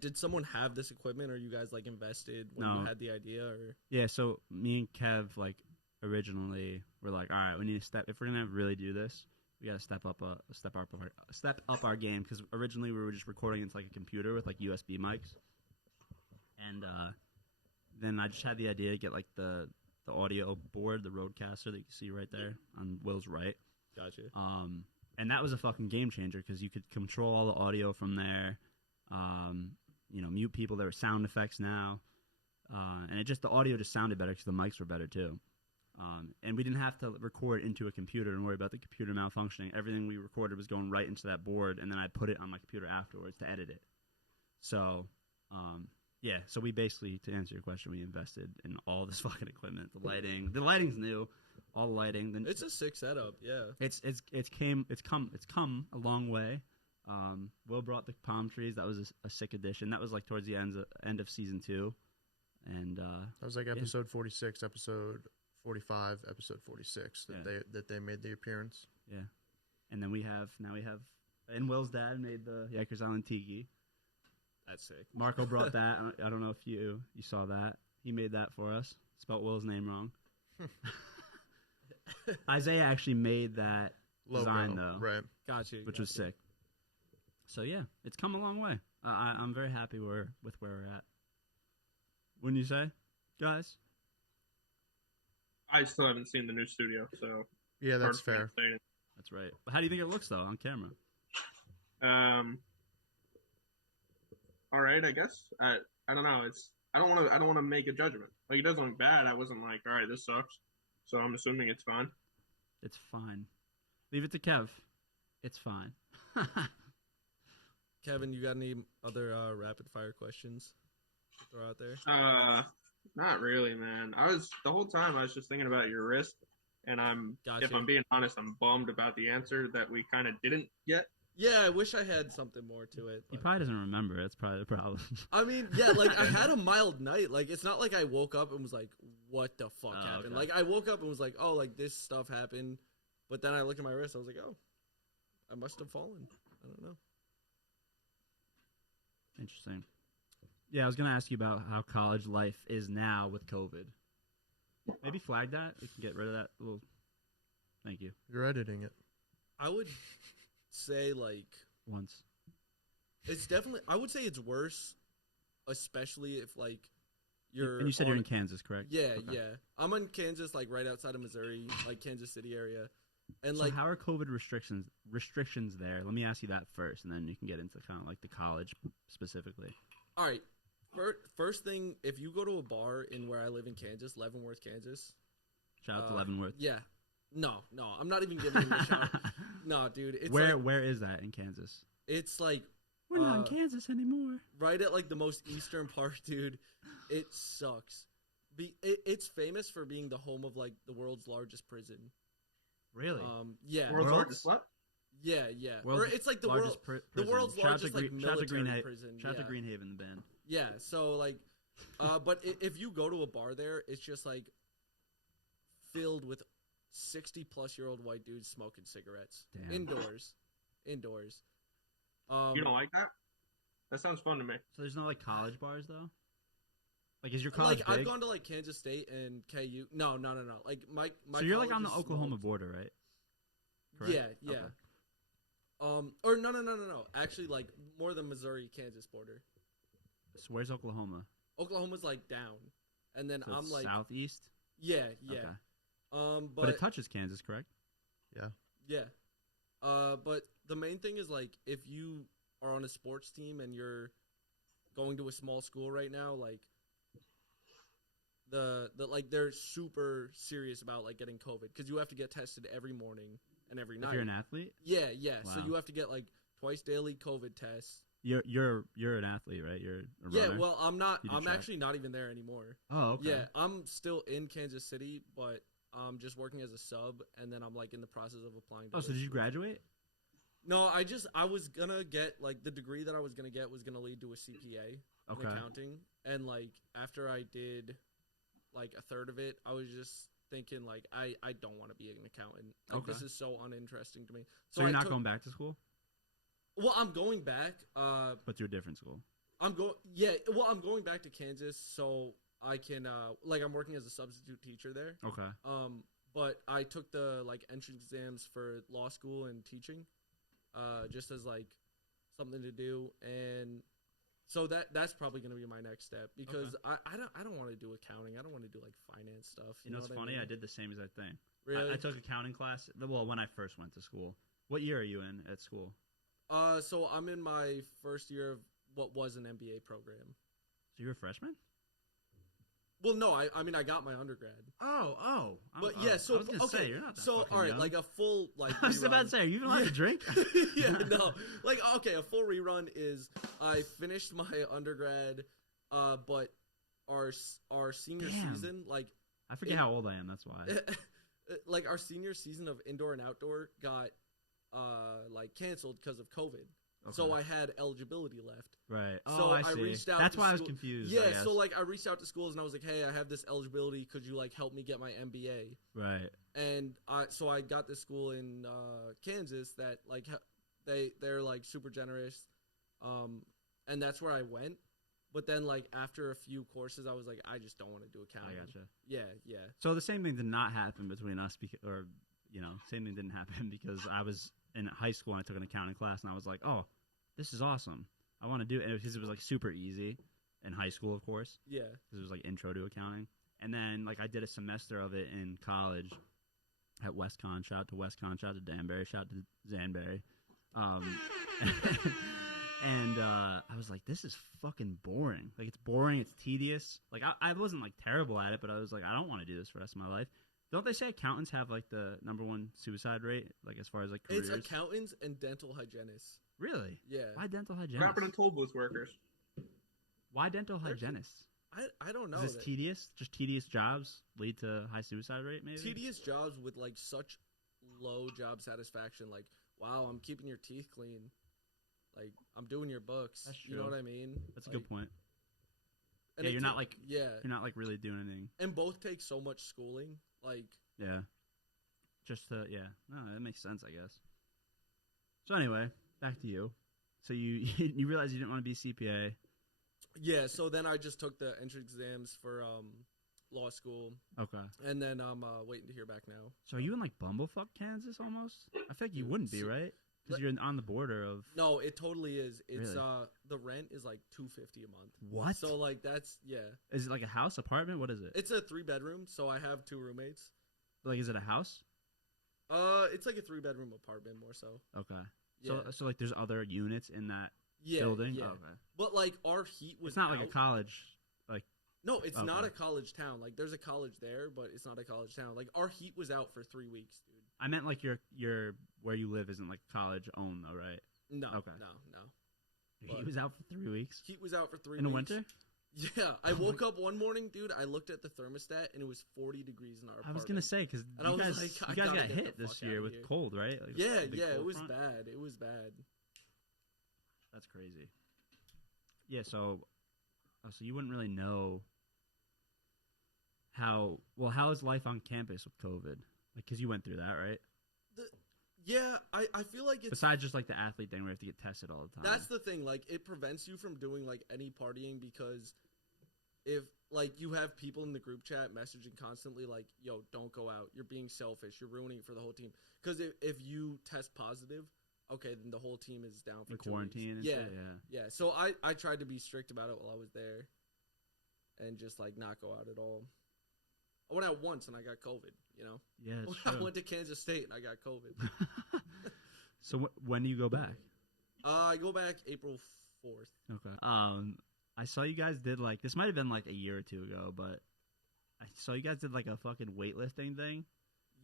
did someone have this equipment or you guys like invested when you had the idea? Or Yeah, so me and Kev like originally were like, all right, we need to if we're going to really do this, we got to step up our game, because originally we were just recording into like a computer with like USB mics, and then I just had the idea to get like the audio board, the Rodecaster that you can see right there on Will's right. Gotcha. And that was a fucking game changer because you could control all the audio from there. Mute people. There were sound effects now, and the audio just sounded better because the mics were better too. And we didn't have to record into a computer and worry about the computer malfunctioning. Everything we recorded was going right into that board, and then I put it on my computer afterwards to edit it. So, so we basically, to answer your question, we invested in all this fucking equipment. The lighting's new, all the lighting. It's a sick setup, yeah. It's come a long way. Will brought the palm trees. That was a sick addition. That was like towards the end of season 2, and that was like episode 46, episode 45, episode 46 that they made the appearance. Yeah, and then we have and Will's dad made the Yikers Island Tiki. That's sick. Marco brought that. I don't know if you saw that. He made that for us. Spelt Will's name wrong. Isaiah actually made that logo, design though, right? Gotcha. Which was sick. So yeah, it's come a long way. I'm very happy with where we're at. Wouldn't you say, guys? I still haven't seen the new studio, so yeah, that's fair. That's right. But how do you think it looks though on camera? All right, I guess. I don't know. I don't want to make a judgment. Like, it doesn't look bad. I wasn't like, all right, this sucks. So I'm assuming it's fine. It's fine. Leave it to Kev. It's fine. Kevin, you got any other rapid fire questions to throw out there? Not really, man. The whole time I was just thinking about your wrist, and if I'm being honest, I'm bummed about the answer that we kind of didn't get. Yeah, I wish I had something more to it. He probably doesn't remember. That's probably the problem. I mean, yeah, like I had a mild night. Like it's not like I woke up and was like, "What the fuck happened?" Okay. Like I woke up and was like, "Oh, like this stuff happened," but then I looked at my wrist. I was like, "Oh, I must have fallen." I don't know. Interesting. Yeah, I was going to ask you about how college life is now with COVID. Maybe flag that. We can get rid of that little... Thank you. You're editing it. I would say, like... Once. It's definitely... I would say it's worse, especially if, like, you're... And you said you're in Kansas, correct? Yeah, okay. Yeah. I'm in Kansas, like, right outside of Missouri, like, Kansas City area. And so like, how are COVID restrictions there? Let me ask you that first, and then you can get into kind of, like, the college specifically. All right. First thing, if you go to a bar in where I live in Kansas, Leavenworth, Kansas. Shout out to Leavenworth. Yeah. No, I'm not even giving him a shout. No, dude. It's where is that in Kansas? It's like... We're not in Kansas anymore. Right at like the most eastern part, dude. It sucks. It's famous for being the home of like the world's largest prison. Really? Yeah. World's World's- largest what? Yeah, yeah. Or World's it's like the largest the prison. world's Shout out to largest like shout out to military Greenha- prison. Shout out yeah. to Greenhaven, the band. Yeah, so like, but if you go to a bar there, it's just like filled with 60-plus-year-old white dudes smoking cigarettes. Damn. Indoors. You don't like that? That sounds fun to me. So there's no like college bars though. Like, is your college like big? I've gone to like Kansas State and KU. No. Like my so you're like on the college is Oklahoma small. border, right? Correct? Yeah. Okay. Or no. Actually, like more than Missouri-Kansas border. So where's Oklahoma? Oklahoma's like down, and then So I'm it's like southeast. yeah. Okay. But it touches Kansas, correct? yeah. But the main thing is like if you are on a sports team and you're going to a small school right now, like the like they're super serious about like getting COVID because you have to get tested every morning and every night. If you're an athlete, Yeah. So Wow. you have to get like twice daily COVID tests. you're an athlete, right? You're a Yeah, runner? well, I'm not. You do I'm track. actually not even there anymore. Oh, okay. Yeah, I'm still in Kansas City, but I'm just working as a sub, and then I'm like in the process of applying. To Oh, so those did you schools. graduate? No, I was gonna get like the degree that I was gonna get was gonna lead to a CPA Okay. in accounting, and like after I did like a third of it, I was just thinking like I don't want to be an accountant. Like Okay. this is so uninteresting to me. So you're I not took- going back to school, Well, I'm going back. but to a different school. I'm going. Yeah. Well, I'm going back to Kansas, so I can. Like, I'm working as a substitute teacher there. Okay. But I took the like entrance exams for law school and teaching, just as like something to do, and so that's probably gonna be my next step because I don't want to do accounting. I don't want to do like finance stuff. You know what's what funny? I I mean? did the same exact thing. Really? I took accounting class. Well, when I first went to school. What year are you in at school? So I'm in my first year of what was an MBA program. So you're a freshman? Well, no, I mean I got my undergrad. Oh. But yeah, so I was gonna okay, say, you're not that so fucking all right, young. like a full like. I was about rerun. to say, are you even allowed to drink? Yeah, no, like okay, a full rerun is I finished my undergrad, but our senior Damn. season, like I forget how old I am. That's why. like our senior season of indoor and outdoor got like canceled because of COVID. So Okay. I had eligibility left. Right. Oh, So I I see. reached out That's to why I was school- confused. I Yeah, guess. so like I reached out to schools and I was like, hey, I have this eligibility. Could you like help me get my MBA? Right. And so I got this school in Kansas that like they're like super generous, and that's where I went. But then like after a few courses, I was like, I just don't want to do accounting. I gotcha. Yeah. So the same thing did not happen between us, same thing didn't happen because I was in high school and I took an accounting class and I was like, oh, this is awesome. I want to do it because it was like super easy in high school, of course, Yeah. because it was like intro to accounting. And then like I did a semester of it in college at WestCon. Shout out to WestCon. Shout out to Danbury. Shout out to Zanberry. And I was like, this is fucking boring. Like, it's boring. It's tedious. Like, I wasn't, like, terrible at it, but I was like, I don't want to do this for the rest of my life. Don't they say accountants have, like, the #1 suicide rate, like, as far as, like, careers? It's accountants and dental hygienists. Really? Yeah. Why dental What hygienists? happened to toll booth workers? Why dental hygienists? I don't know. Is this tedious? Just tedious jobs lead to high suicide rate, maybe? Tedious jobs with like such low job satisfaction. Like, wow, I'm keeping your teeth clean. Like, I'm doing your books. That's You know true. what I mean? That's a Like, good point. and Yeah, it you're not, like- yeah, You're not, like, really doing anything. and both take so much schooling. Like, Yeah. Just to, yeah. No, that makes sense, I guess. So anyway, back to you. So you you realized you didn't want to be a CPA. yeah. So then I just took the entrance exams for law school, Okay. and then I'm waiting to hear back now. So are you in like Bumblefuck, Kansas almost? I feel like you Dude, wouldn't be, so- right? Because you're on the border of No, it totally is. It's Really? the rent is like $250 a month. what? So like that's yeah. Is it like a house, apartment? What is it? It's a 3-bedroom, so I have 2 roommates. Like, is it a house? It's like a 3-bedroom apartment more so. Okay. Yeah. So like there's other units in that Yeah, building? yeah. Oh, okay. But like our heat was It's not like a out. college. No, it's not Okay. a college town. Like there's a college there, but it's not a college town. Like our heat was out for 3 weeks, dude. I meant like your where you live isn't like college owned though, right? No, Okay. no. He was out for 3 weeks Heat was out for 3 in the weeks. winter. Yeah, I woke up one morning, dude. I looked at the thermostat, and it was 40 degrees in our apartment. I was gonna say because you guys got hit this year with cold, right? Like, yeah, it was bad. It was bad. That's crazy. Yeah, so you wouldn't really know how is life on campus with COVID? Like, because you went through that, right? I feel like it's... Besides just, like, the athlete thing where you have to get tested all the time. That's the thing. Like, it prevents you from doing, like, any partying because if, like, you have people in the group chat messaging constantly, like, yo, don't go out. You're being selfish. You're ruining it for the whole team. Because if you test positive, okay, then the whole team is down for 2 quarantine weeks. And shit, yeah. So I tried to be strict about it while I was there and just, like, not go out at all. I went out once and I got COVID, you know? Yeah, it's true. I went to Kansas State and I got COVID. So when do you go back? I go back April 4th. Okay. I saw you guys did, like, this might have been, like, a year or two ago, but I saw you guys did, like, a fucking weightlifting thing.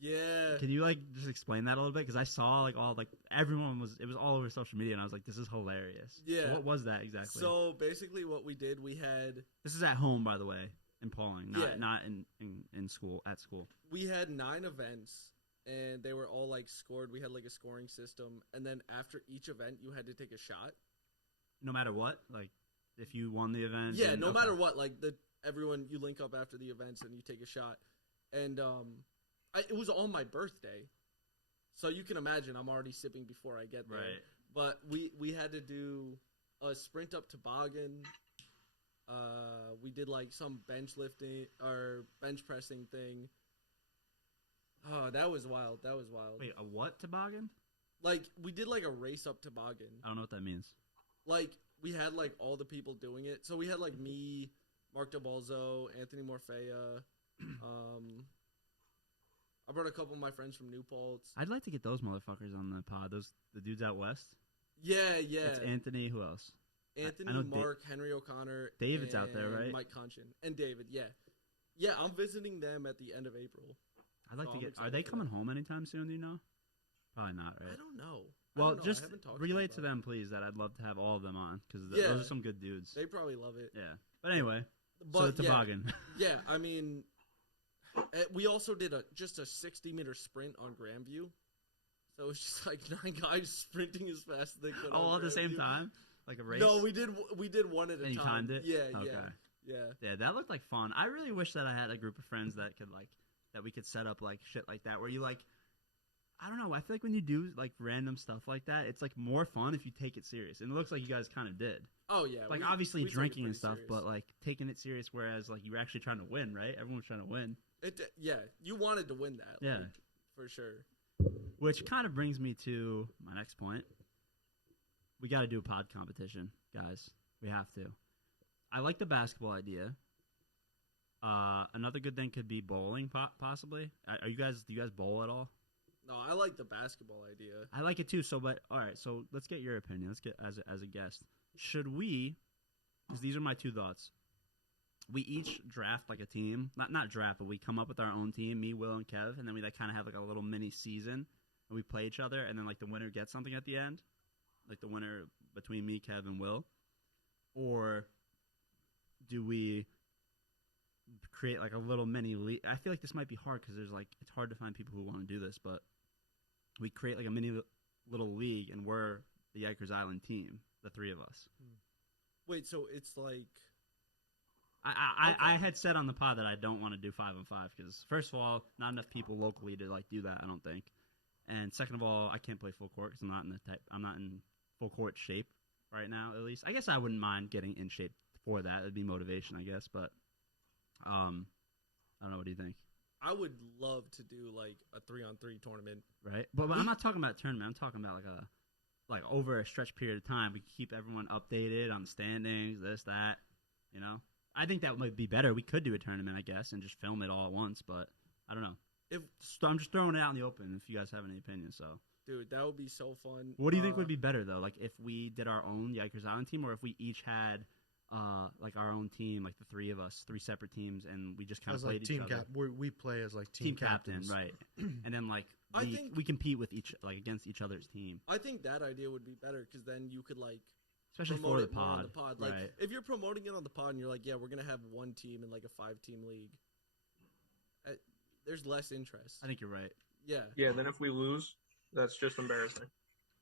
Yeah. Can you, like, just explain that a little bit? Because I saw, like, it was all over social media, and I was like, this is hilarious. Yeah. So what was that exactly? So, basically what we did, we had... This is at home, by the way, in Pauling, not in school, at school. We had 9 events, and they were all, like, scored. We had, like, a scoring system, and then after each event, you had to take a shot. No matter what? Like, if you won the event? Yeah, no matter what. Like, everyone, you link up after the events, and you take a shot. And, it was on my birthday, so you can imagine I'm already sipping before I get there. Right. But we had to do a sprint up toboggan. We did like some bench lifting or bench pressing thing. Oh, that was wild. Wait, a what toboggan? Like we did like a race up toboggan. I don't know what that means. Like we had like all the people doing it. So we had like me, Mark DeBalzo, Anthony Morfea, I brought a couple of my friends from New Paltz. I'd like to get those motherfuckers on the pod. The dudes out west. Yeah. It's Anthony. Who else? Anthony, Mark, Henry O'Connor. David's out there, right? Mike Conchin. And David, yeah. Yeah, I'm visiting them at the end of April. I'd like to get... Are they coming home anytime soon, do you know? Probably not, right? I don't know. Well, just relate to them, please, that I'd love to have all of them on, because those are some good dudes. They probably love it. Yeah. But anyway, so the toboggan. Yeah, I mean... We also did just a 60-meter sprint on Grandview. So it was just like 9 guys sprinting as fast as they could. All at the same time? Like a race? No, we did one at a time. And you timed it? Yeah, okay. Yeah, that looked like fun. I really wish that I had a group of friends that could that we could set up like shit like that where you like, I don't know, I feel like when you do like random stuff like that, it's like more fun if you take it serious. And it looks like you guys kind of did. Oh yeah. Like obviously drinking and stuff, but like taking it serious, whereas like you were actually trying to win, right? Everyone's trying to win. You wanted to win that. Yeah. Like, for sure. Which kind of brings me to my next point. We got to do a pod competition, guys. We have to. I like the basketball idea. Another good thing could be bowling, possibly. Do you guys bowl at all? No, I like the basketball idea. I like it too. So let's get your opinion. Let's get as a guest. Should we? Because these are my 2 thoughts. We each draft like a team, not draft, but we come up with our own team. Me, Will, and Kev, and then we like kind of have like a little mini season, and we play each other, and then like the winner gets something at the end, like the winner between me, Kev, and Will. Or do we create like a little mini league? I feel like this might be hard because there's like it's hard to find people who want to do this, but we create like a mini little league, and we're the Yikers Island team, the 3 of us. Wait, so it's like. I had said on the pod that I don't want to do 5-on-5 because first of all, not enough people locally to like do that. I don't think, and second of all, I can't play full court because I'm not in full court shape right now. At least I guess I wouldn't mind getting in shape for that. It'd be motivation, I guess. But I don't know. What do you think? I would love to do like a 3-on-3 tournament, right? But I'm not talking about a tournament. I'm talking about like over a stretch period of time. We keep everyone updated on the standings, this, that, you know. I think that might be better. We could do a tournament, I guess, and just film it all at once, but I don't know. I'm just throwing it out in the open if you guys have any opinions. So, dude, that would be so fun. What do you think would be better, though? Like, if we did our own Yikers Island team, or if we each had, like, our own team, like the 3 of us, 3 separate teams, and we just kind of played each other? We play as, like, team captain, right. And then, like, we compete with against each other's team. I think that idea would be better, because then you could, like, especially promote for the it more on pod. the pod. Like, right. if you're promoting it on the pod and you're like, yeah, we're gonna have one team in like a 5-team league, there's less interest. I think you're right. Yeah. Yeah. Then if we lose, that's just embarrassing.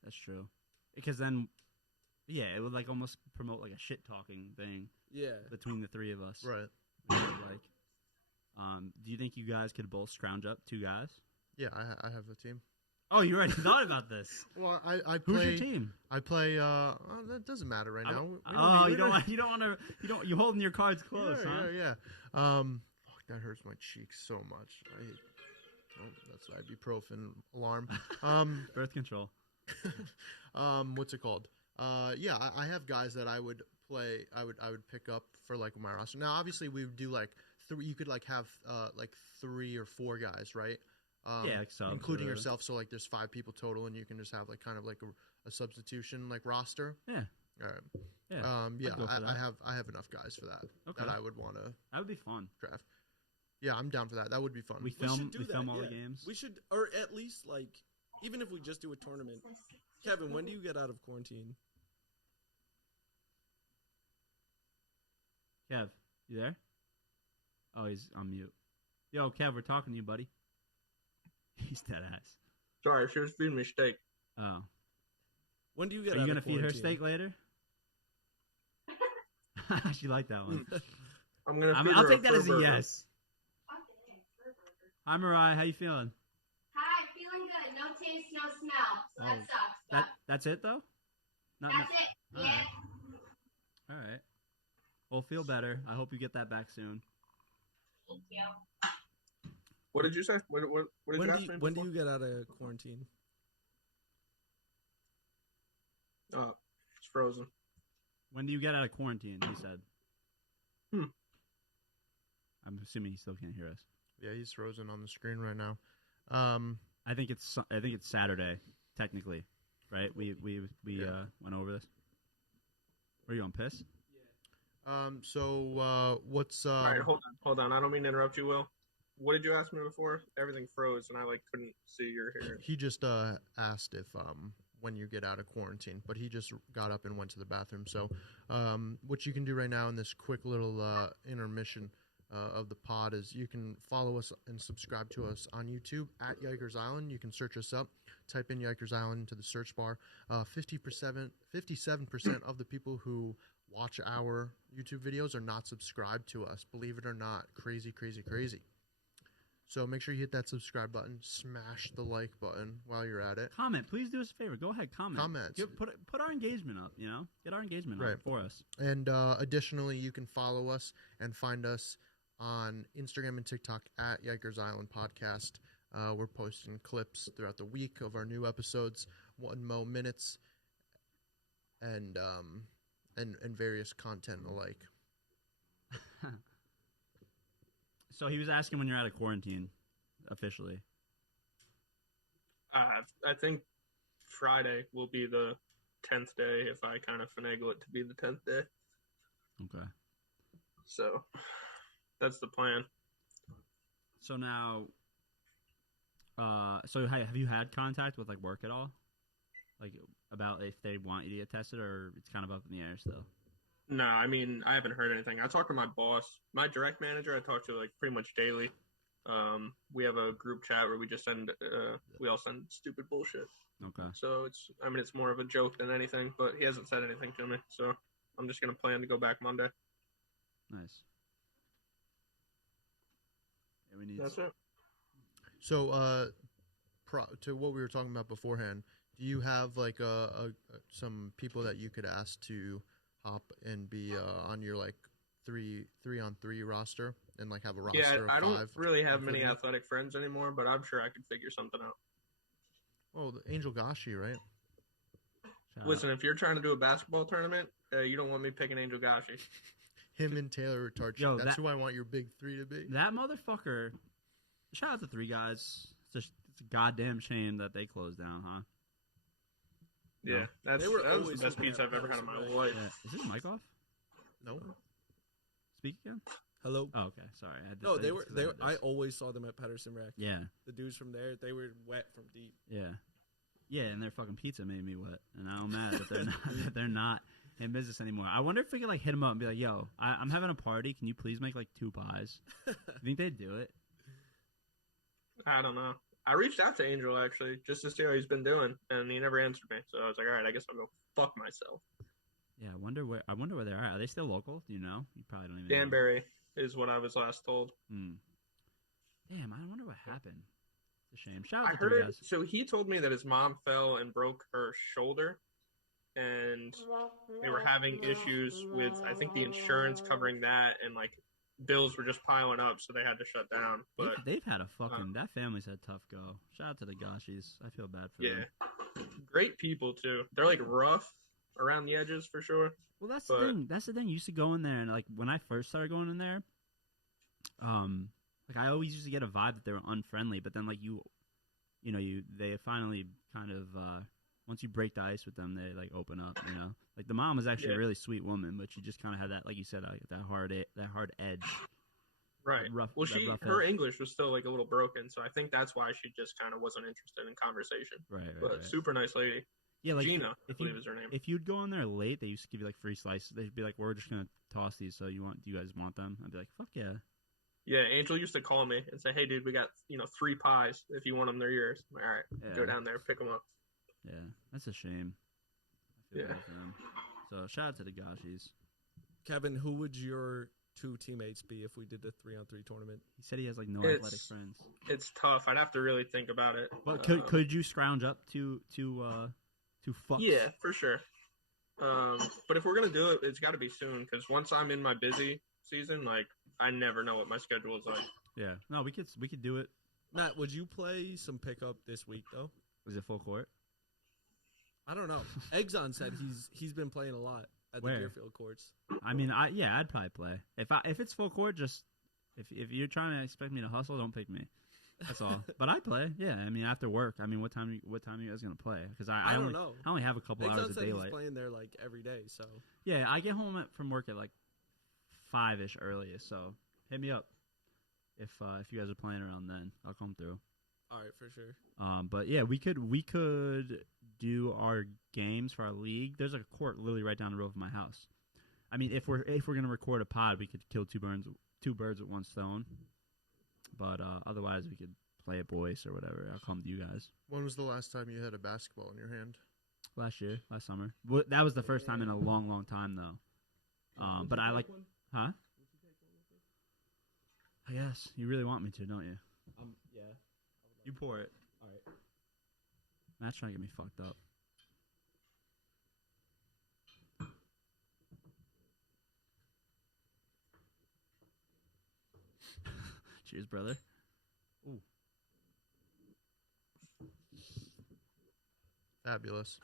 That's true. Because then, yeah, it would like almost promote like a shit talking thing. Yeah. Between the three of us. Right. Like, do you think you guys could both scrounge up 2 guys? Yeah, I have a team. Oh, you already thought about this. Well, I play. Who's your team? I play. That doesn't matter right now. You're holding your cards close, huh? Yeah. Fuck, that hurts my cheeks so much. That's ibuprofen alarm. Birth control. What's it called? Yeah, I have guys that I would play. I would pick up for like my roster. Now, obviously, we would do like 3. You could like have like 3 or 4 guys, right? Yeah, like subs including yourself. So like, there's 5 people total, and you can just have like kind of like a substitution like roster. Yeah. All right. Yeah. Yeah. I have enough guys for that. Okay. That I would want to. That would be fun. Draft. Yeah, I'm down for that. That would be fun. We film all the games. We should, or at least like, even if we just do a tournament. Kevin, when do you get out of quarantine? Kev, you there? Oh, he's on mute. Yo, Kev, we're talking to you, buddy. He's dead ass. Sorry, she was feeding me steak. Oh. When do you get Are out you of gonna quarantine? feed her steak later? She liked that one. I'll take that as a yes. Hi, Mariah. How you feeling? Hi, feeling good. No taste, no smell. So that sucks. That's it though. That's it. All Yeah. All right. Well, feel better. I hope you get that back soon. Thank you. What did you say? What did you ask me when do before? you get out of quarantine? It's frozen. When do you get out of quarantine? He said. I'm assuming he still can't hear us. Yeah, he's frozen on the screen right now. I think it's Saturday, technically, right? We went over this. Were you on piss? So what's All right, hold on. I don't mean to interrupt you, Will. What did you ask me before? Everything froze, and I couldn't see your hair. He just asked if when you get out of quarantine, but he just got up and went to the bathroom. So what you can do right now in this quick little intermission of the pod is you can follow us and subscribe to us on YouTube at Yikers Island. You can search us up, type in Yikers Island into the search bar. 57% of the people who watch our YouTube videos are not subscribed to us. Believe it or not, crazy. So make sure you hit that subscribe button, smash the like button while you're at it. Comment, please do us a favor. Go ahead, comment. Comments. Put our engagement up. Get our engagement Right. up for us. And additionally, you can follow us and find us on Instagram and TikTok at Yikers Island Podcast. We're posting clips throughout the week of our new episodes, 1 mo minutes, and various content alike. So he was asking when you're out of quarantine, officially. I think Friday will be the 10th day if I kind of finagle it to be the 10th day. Okay. So that's the plan. So now, so have you had contact with work at all? About if they want you to get tested, or it's kind of up in the air still? No, I mean, I haven't heard anything. I talked to my boss, my direct manager. I talk to pretty much daily. We have a group chat where we just we all send stupid bullshit. Okay. So it's more of a joke than anything. But he hasn't said anything to me, so I'm just gonna plan to go back Monday. Nice. Yeah, we need. That's it. So, to what we were talking about beforehand, do you have some people that you could ask to hop and be on your 3-on-3 roster and have a roster of 5? I don't really have many including- athletic friends anymore, but I'm sure I could figure something out. Oh, the Angel Gashi, right? Shout Listen, if you're trying to do a basketball tournament, you don't want me picking Angel Gashi. Him and Taylor Tarchi. Yo, That's that- who I want your big 3 to be. that motherfucker. Shout out to 3 guys. It's a goddamn shame that they closed down, huh? Yeah, that was the best pizza I've ever had in my life. Yeah. Is his mic off? No. Speak again. Hello. Oh, okay. Sorry. No, they were. I always saw them at Patterson Rec. Yeah. The dudes from there, they were wet from deep. Yeah. Yeah, and their fucking pizza made me wet, and I'm mad that they're not. That they're not in business anymore. I wonder if we could like hit him up and be like, "Yo, I'm having a party. Can you please make like 2 pies?" You think they'd do it? I don't know. I reached out to Angel actually just to see how he's been doing, and he never answered me. So I was like, all right, I guess I'll go fuck myself. Yeah, I wonder where they are. Are they still local? Do you know? You probably don't even know. Danbury is what I was last told. Damn, I wonder what happened. It's a shame. Shout out I to heard you it. guys. So he told me that his mom fell and broke her shoulder, and they were having issues with, I think, the insurance covering that, and like bills were just piling up, so they had to shut down. But They've had a fucking that family's had a tough go. Shout out to the Gashis. I feel bad for them. Great people too. They're like rough around the edges for sure. Well, that's the thing. That's the thing. You used to go in there, and like when I first started going in there, like I always used to get a vibe that they were unfriendly. But then like they finally kind of once you break the ice with them, they like open up. You know, like the mom was actually a really sweet woman, but she just kind of had that, like you said, that hard edge. Right. Rough, well, her edge. English was still like a little broken, so I think that's why she just kind of wasn't interested in conversation. Right. But super nice lady. Yeah, like Gina, I believe is her name. If you'd go in there late, they used to give you like free slices. They'd be like, "We're just gonna toss these. So do you guys want them?" I'd be like, "Fuck yeah." Yeah, Angel used to call me and say, "Hey, dude, we got 3 pies. If you want them, they're yours." I'm like, all right, go down there, pick them up. Yeah, that's a shame. I feel bad for them. So shout out to the Gashis. Kevin, who would your 2 teammates be if we did the 3-on-3 tournament? He said he has like no athletic friends. It's tough. I'd have to really think about it. But could you scrounge up to fucks? Yeah, for sure. But if we're gonna do it, it's got to be soon, because once I'm in my busy season, like I never know what my schedule is like. Yeah, no, we could do it. Matt, would you play some pickup this week though? Is it full court? I don't know. Exxon said he's been playing a lot at the Deerfield courts. I mean, I'd probably play if it's full court. Just if you're trying to expect me to hustle, don't pick me. That's all. But I play. Yeah, I mean after work. I mean, what time are you guys gonna play? Because I don't know. I only have a couple hours of daylight. He's playing there like every day. So yeah, I get home from work at like 5-ish earliest. So hit me up if you guys are playing around then. I'll come through. All right, for sure. But yeah, we could do our games for our league. There's a court literally right down the road from my house. I mean, if we're gonna record a pod, we could kill two birds with one stone. But otherwise, we could play at Boyce or whatever. I'll come to you guys. When was the last time you had a basketball in your hand? Last summer. That was the first time in a long, long time, though. But I like, huh? I guess you really want me to, don't you? Yeah. You pour it. All right. Matt's trying to get me fucked up. Cheers, brother. Ooh. Fabulous.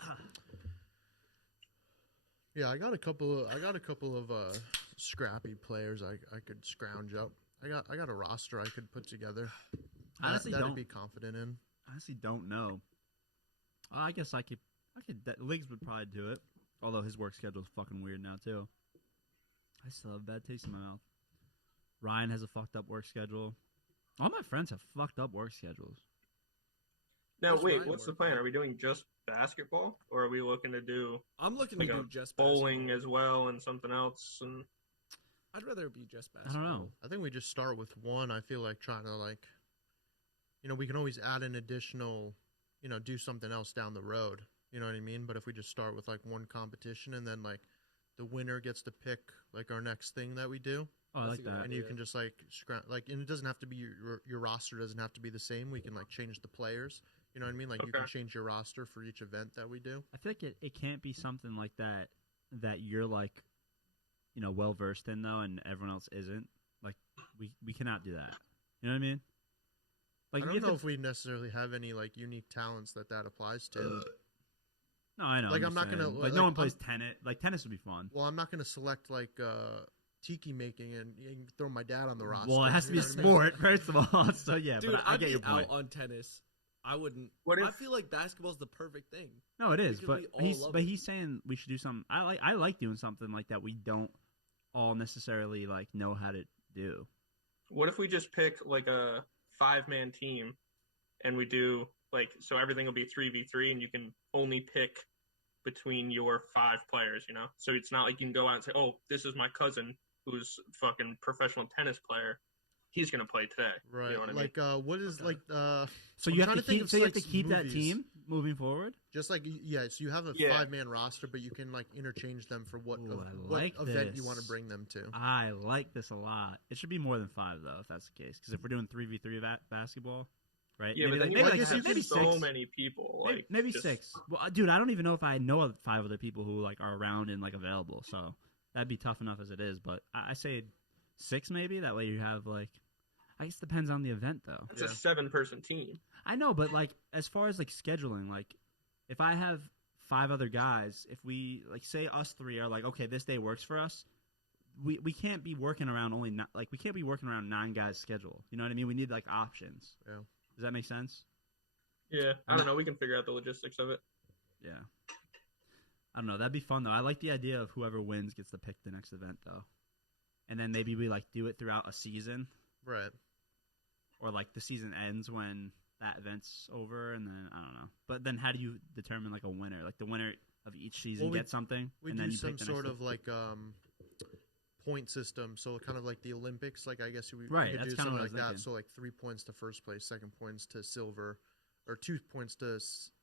Yeah, I got a couple of scrappy players I could scrounge up. I got a roster I could put together. Honestly, that'd be confident in. Honestly, don't know. I guess I could. Ligs would probably do it. Although his work schedule is fucking weird now too. I still have a bad taste in my mouth. Ryan has a fucked up work schedule. All my friends have fucked up work schedules. Now, wait, what's the plan? Are we doing just basketball, or are we looking to do? I'm looking to do just bowling basketball as well, and something else. And I'd rather it be just basketball. I don't know. I think we just start with one. I feel like trying to we can always add an additional, do something else down the road. You know what I mean? But if we just start with one competition and then the winner gets to pick our next thing that we do. Oh, I like that. And you can just and it doesn't have to be your roster doesn't have to be the same. We can change the players. You know what I mean? You can change your roster for each event that we do. I feel like it can't be something like that you're well versed in though, and everyone else isn't. We cannot do that. You know what I mean? I don't know if we necessarily have any unique talents that applies to. No, I know. I'm not gonna no one plays tennis. Tennis would be fun. Well, I'm not gonna select tiki making and throw my dad on the roster. Well, it has to be a sport first of all. So yeah, dude, but I get your point. Out on tennis. I wouldn't. I feel like basketball's the perfect thing. No, it is. But he's saying we should do something. I like doing something like that. We don't all necessarily know how to do. What if we just pick a 5-man team, and we do so everything will be 3v3, and you can only pick between your 5 players, you know? So it's not like you can go out and say, oh, this is my cousin who's fucking professional tennis player. He's going to play today. Right. You know what I mean? Like, what is, like, So I'm you have trying to think keep. of, So you have like, to keep that movies. team moving forward. Just like, yeah, so you have a Yeah. 5-man roster, but you can, like, interchange them for what, Ooh, I what like event you this. want to bring them to. I like this a lot. It should be more than 5 though, if that's the case. Because if we're doing 3v3 basketball, right? Yeah, maybe but then like, you maybe have like maybe so 6. many people. Like Maybe just, 6. Well, dude, I don't even know if I know of 5 other people who like are around and like available. So that'd be tough enough as it is. But I say 6 maybe. That way you have like. I guess it depends on the event though. It's a 7-person team. I know, but like as far as like scheduling, like if I have 5 other guys, if we like say us 3 are like, okay, this day works for us, we can't be working around we can't be working around 9 guys' schedule. You know what I mean? We need like options. Yeah. Does that make sense? Yeah, I don't know. We can figure out the logistics of it. Yeah. I don't know. That'd be fun though. I like the idea of whoever wins gets to pick the next event though, and then maybe we like do it throughout a season. Right. Or like the season ends when that event's over, and then I don't know. But then how do you determine like a winner? Like the winner of each season gets something. We and do then you some pick the sort next of like point system, so kind of like the Olympics. Like I guess we Right, could that's do kinda something what I was like that. thinking. So like 3 points to first place, 2nd points to silver, or 2 points to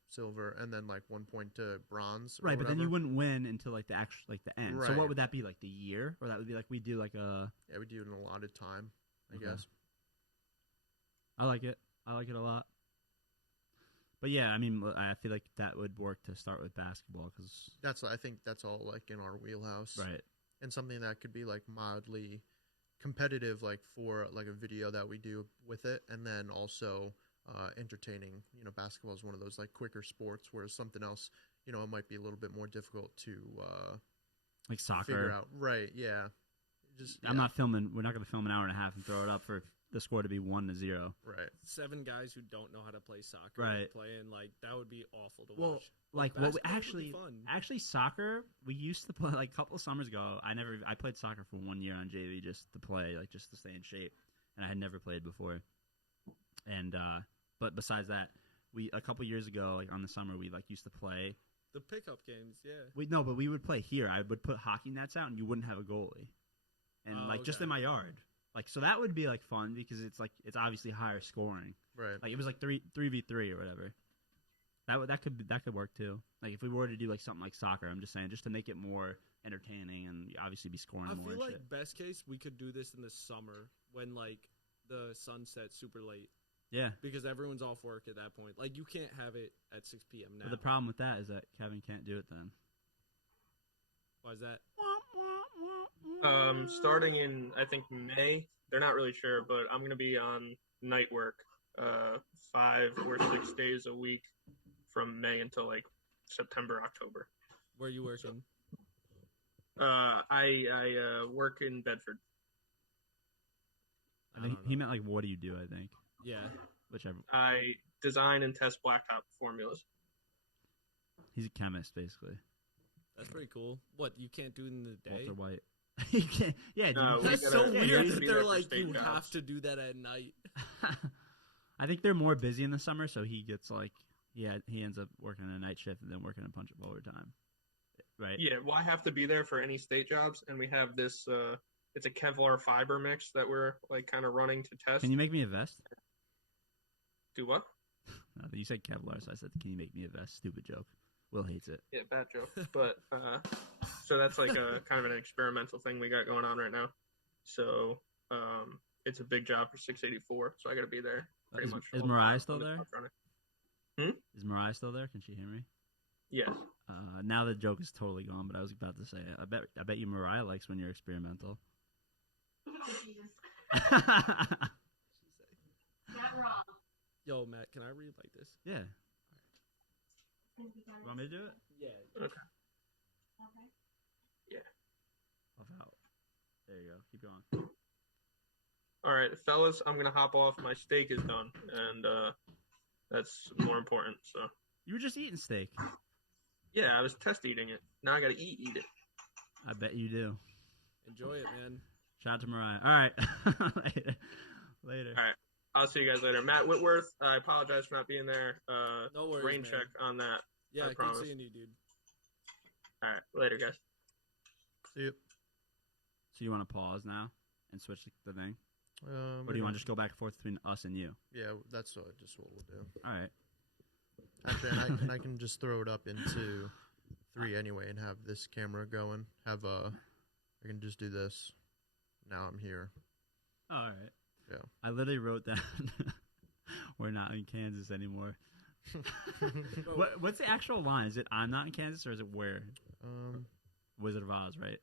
silver, and then like 1 point to bronze. Or Right, but then you whatever. wouldn't win until like the actual like the end. So Right. what would that be like the year, or that would be like we do like a. Yeah, we do an allotted time, I Okay. guess. I like it. I like it a lot. But yeah, I mean, I feel like that would work to start with basketball because I think that's all like in our wheelhouse, right. and something that could be like mildly competitive, like for like a video that we do with it, and then also entertaining. You know, basketball is one of those like quicker sports, whereas something else, you know, it might be a little bit more difficult to Like figure soccer. out. Right? Yeah. Just I'm not filming. We're not going to film an hour and a half and throw it up for the score to be 1-0. right. 7 guys who don't know how to play soccer, Right. playing like that would be awful to Well, watch. like what we Basketball would be fun. actually soccer we used to play like a couple of summers ago. I played soccer for 1 year on JV just to play, like just to stay in shape, and I had never played before. And but besides that, we a couple years ago, like on the summer, we like used to play. The pickup games, yeah. But we would play here. I would put hockey nets out, and you wouldn't have a goalie, and like just okay. in my yard. Like so that would be like fun because it's obviously higher scoring. Right. Like it was like 3v3 or whatever. That could work too. Like if we were to do like something like soccer, I'm just saying just to make it more entertaining and obviously be scoring I more. feel and like shit. best case we could do this in the summer when like the sun sets super late Yeah. because everyone's off work at that point. Like you can't have it at 6 p.m. now. But the problem with that is that Kevin can't do it then. Why is that? Starting in I think May, they're not really sure, but I'm gonna be on night work, 5 or 6 days a week from May until like September, October. Where are you working? I work in Bedford. I think don't he know. meant like what do you do? I think Yeah. whichever. I design and test blacktop formulas. He's a chemist basically. That's pretty cool. What, you can't do it in the day? Walter White. He can't. Yeah. No, dude, we That's gotta- so yeah, weird you have to that be they're there for like, state you jobs. have to do that at night. I think they're more busy in the summer, so he gets like he ends up working a night shift and then working a bunch of overtime. Right. Yeah, well, I have to be there for any state jobs, and we have this. It's a Kevlar fiber mix that we're like kind of running to test. Can you make me a vest? Do what? No, you said Kevlar, so I said, "Can you make me a vest?" Stupid joke. Will hates it. Yeah, bad joke. But so that's like a kind of an experimental thing we got going on right now. So it's a big job for 684, so I got to be there pretty much. Is all the Mariah time still when the there? job's running. Is Mariah still there? Can she hear me? Yes. Now the joke is totally gone, but I was about to say it. I bet you Mariah likes when you're experimental. Not wrong. Yo, Matt, can I read like this? Yeah. Want me to do it? Yeah. Okay. Off out. There you go. Keep going. All right, fellas, I'm gonna hop off. My steak is done, and that's more important. So You were just eating steak. yeah, I was test eating it. Now I gotta eat it. I bet you do. Enjoy it, man. Shout out to Mariah. All right. Later. All right. I'll see you guys later. Matt Whitworth, I apologize for not being there. No worries, Rain man. check on that. Yeah, I good promise. seeing you, dude. All right, later, guys. See you. So you want to pause now and switch the thing? Or do Maybe you want not. to just go back and forth between us and you? Yeah, that's just what we'll do. All right. Actually, and I can just throw it up into 3 anyway, and have this camera going. I can just do this. Now I'm here. All right. Yeah. I literally wrote down, we're not in Kansas anymore. What's the actual line? Is it I'm not in Kansas, or is it where? Wizard of Oz, right?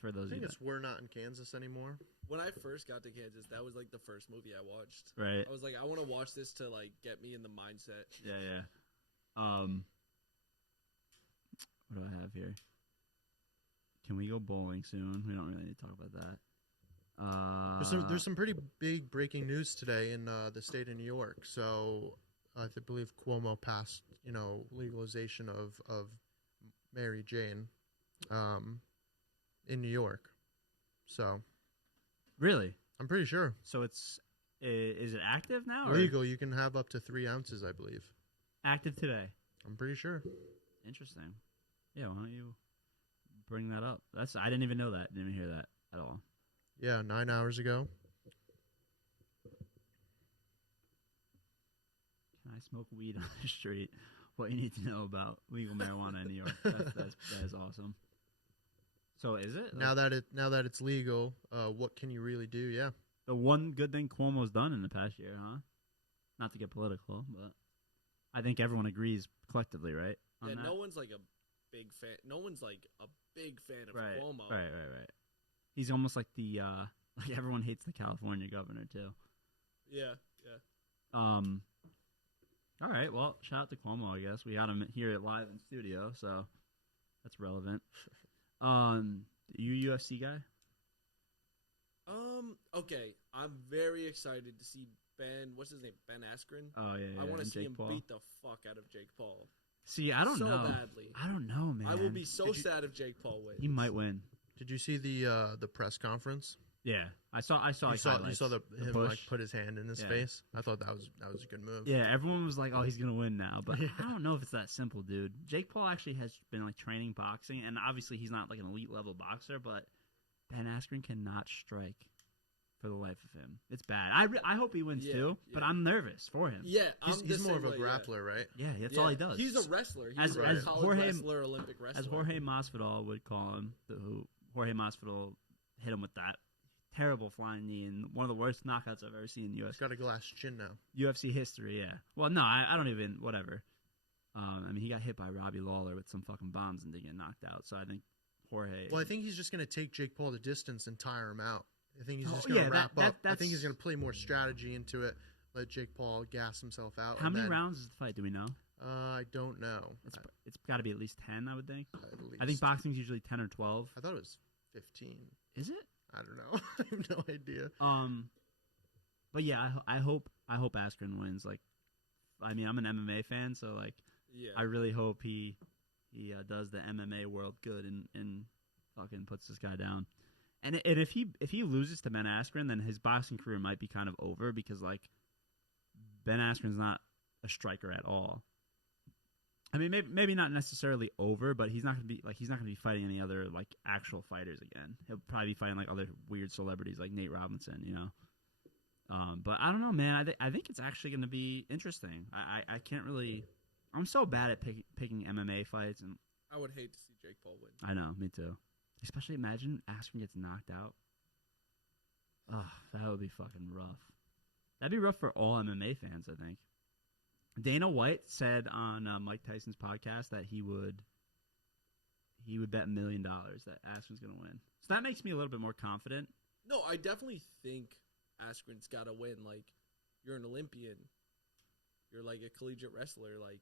For those I of think you it's we're not in Kansas anymore. When I first got to Kansas, that was like the first movie I watched. right? I was like, I want to watch this to like get me in the mindset. Yeah. What do I have here? Can we go bowling soon? We don't really need to talk about that. There's some pretty big breaking news today in the state of New York. So I believe Cuomo passed, legalization of Mary Jane in New York. So really? I'm pretty sure So is it active now? Or legal. You can have up to 3 ounces, I believe. active today? I'm pretty sure. Interesting. Yeah, why don't you bring that up? I didn't even know that. Didn't even hear that at all. Yeah, 9 hours ago. Can I smoke weed on the street? What you need to know about legal marijuana in New York. That is awesome. So is it? Now that it's legal, what can you really do? Yeah. The one good thing Cuomo's done in the past year, huh? Not to get political, but I think everyone agrees collectively, right? on Yeah, that? no one's like a big fan. No one's like a big fan of Right, Cuomo. right. He's almost like the like everyone hates the California governor too. Yeah. All right, well, shout out to Cuomo. I guess we got him here live in studio, so that's relevant. You UFC guy? Okay. I'm very excited to see Ben. What's his name? Ben Askren. Oh yeah. I want to and see Jake him Paul. beat the fuck out of Jake Paul. See, I don't so know. badly. I don't know, man. I will be so sad if Jake Paul wins. He might win. Did you see the press conference? Yeah, I saw. You Like saw highlights. him push. like put his hand in his Yeah. face. I thought that was a good move. Yeah, everyone was like, "Oh, he's gonna win now," but I don't know if it's that simple, dude. Jake Paul actually has been like training boxing, and obviously he's not like an elite level boxer, but Ben Askren cannot strike for the life of him. It's bad. I hope he wins too, but I'm nervous for him. Yeah, He's more of a grappler, right? Yeah, that's all he does. He's a wrestler. As He's a college Jorge- wrestler, Olympic wrestler. As Jorge Masvidal would call him, Jorge Masvidal hit him with that terrible flying knee and one of the worst knockouts I've ever seen in He's got a glass chin now. UFC history. Yeah. Well, no, I don't even. Whatever. I mean, he got hit by Robbie Lawler with some fucking bombs and didn't get knocked out. So I think Jorge. Well, I think he's just going to take Jake Paul the distance and tire him out. I think he's Oh, just going to yeah, wrap up. I that's- think he's going to play more strategy into it. Let Jake Paul gas himself out. How and many then, rounds is the fight? Do we know? I don't know. It's got to be at least 10, I would think. At I think least. boxing's usually 10 or 12. I thought it was 15. Is it? I don't know. I have no idea. But yeah, I hope Askren wins. Like, I mean, I'm an MMA fan, so like, Yeah. I really hope he does the MMA world good and fucking puts this guy down. And if he loses to Ben Askren, then his boxing career might be kind of over because like Ben Askren's not a striker at all. I mean, maybe not necessarily over, but he's not gonna be fighting any other like actual fighters again. He'll probably be fighting like other weird celebrities like Nate Robinson, you know. But I don't know, man. I think it's actually gonna be interesting. I can't really. I'm so bad at picking MMA fights, and I would hate to see Jake Paul win. I know, me too. Especially imagine Askren gets knocked out. Oh, that would be fucking rough. That'd be rough for all MMA fans, I think. Dana White said on Mike Tyson's podcast that he would bet $1 million that Askren's going to win. So that makes me a little bit more confident. No, I definitely think Askren's got to win. Like, you're an Olympian. You're like a collegiate wrestler. Like,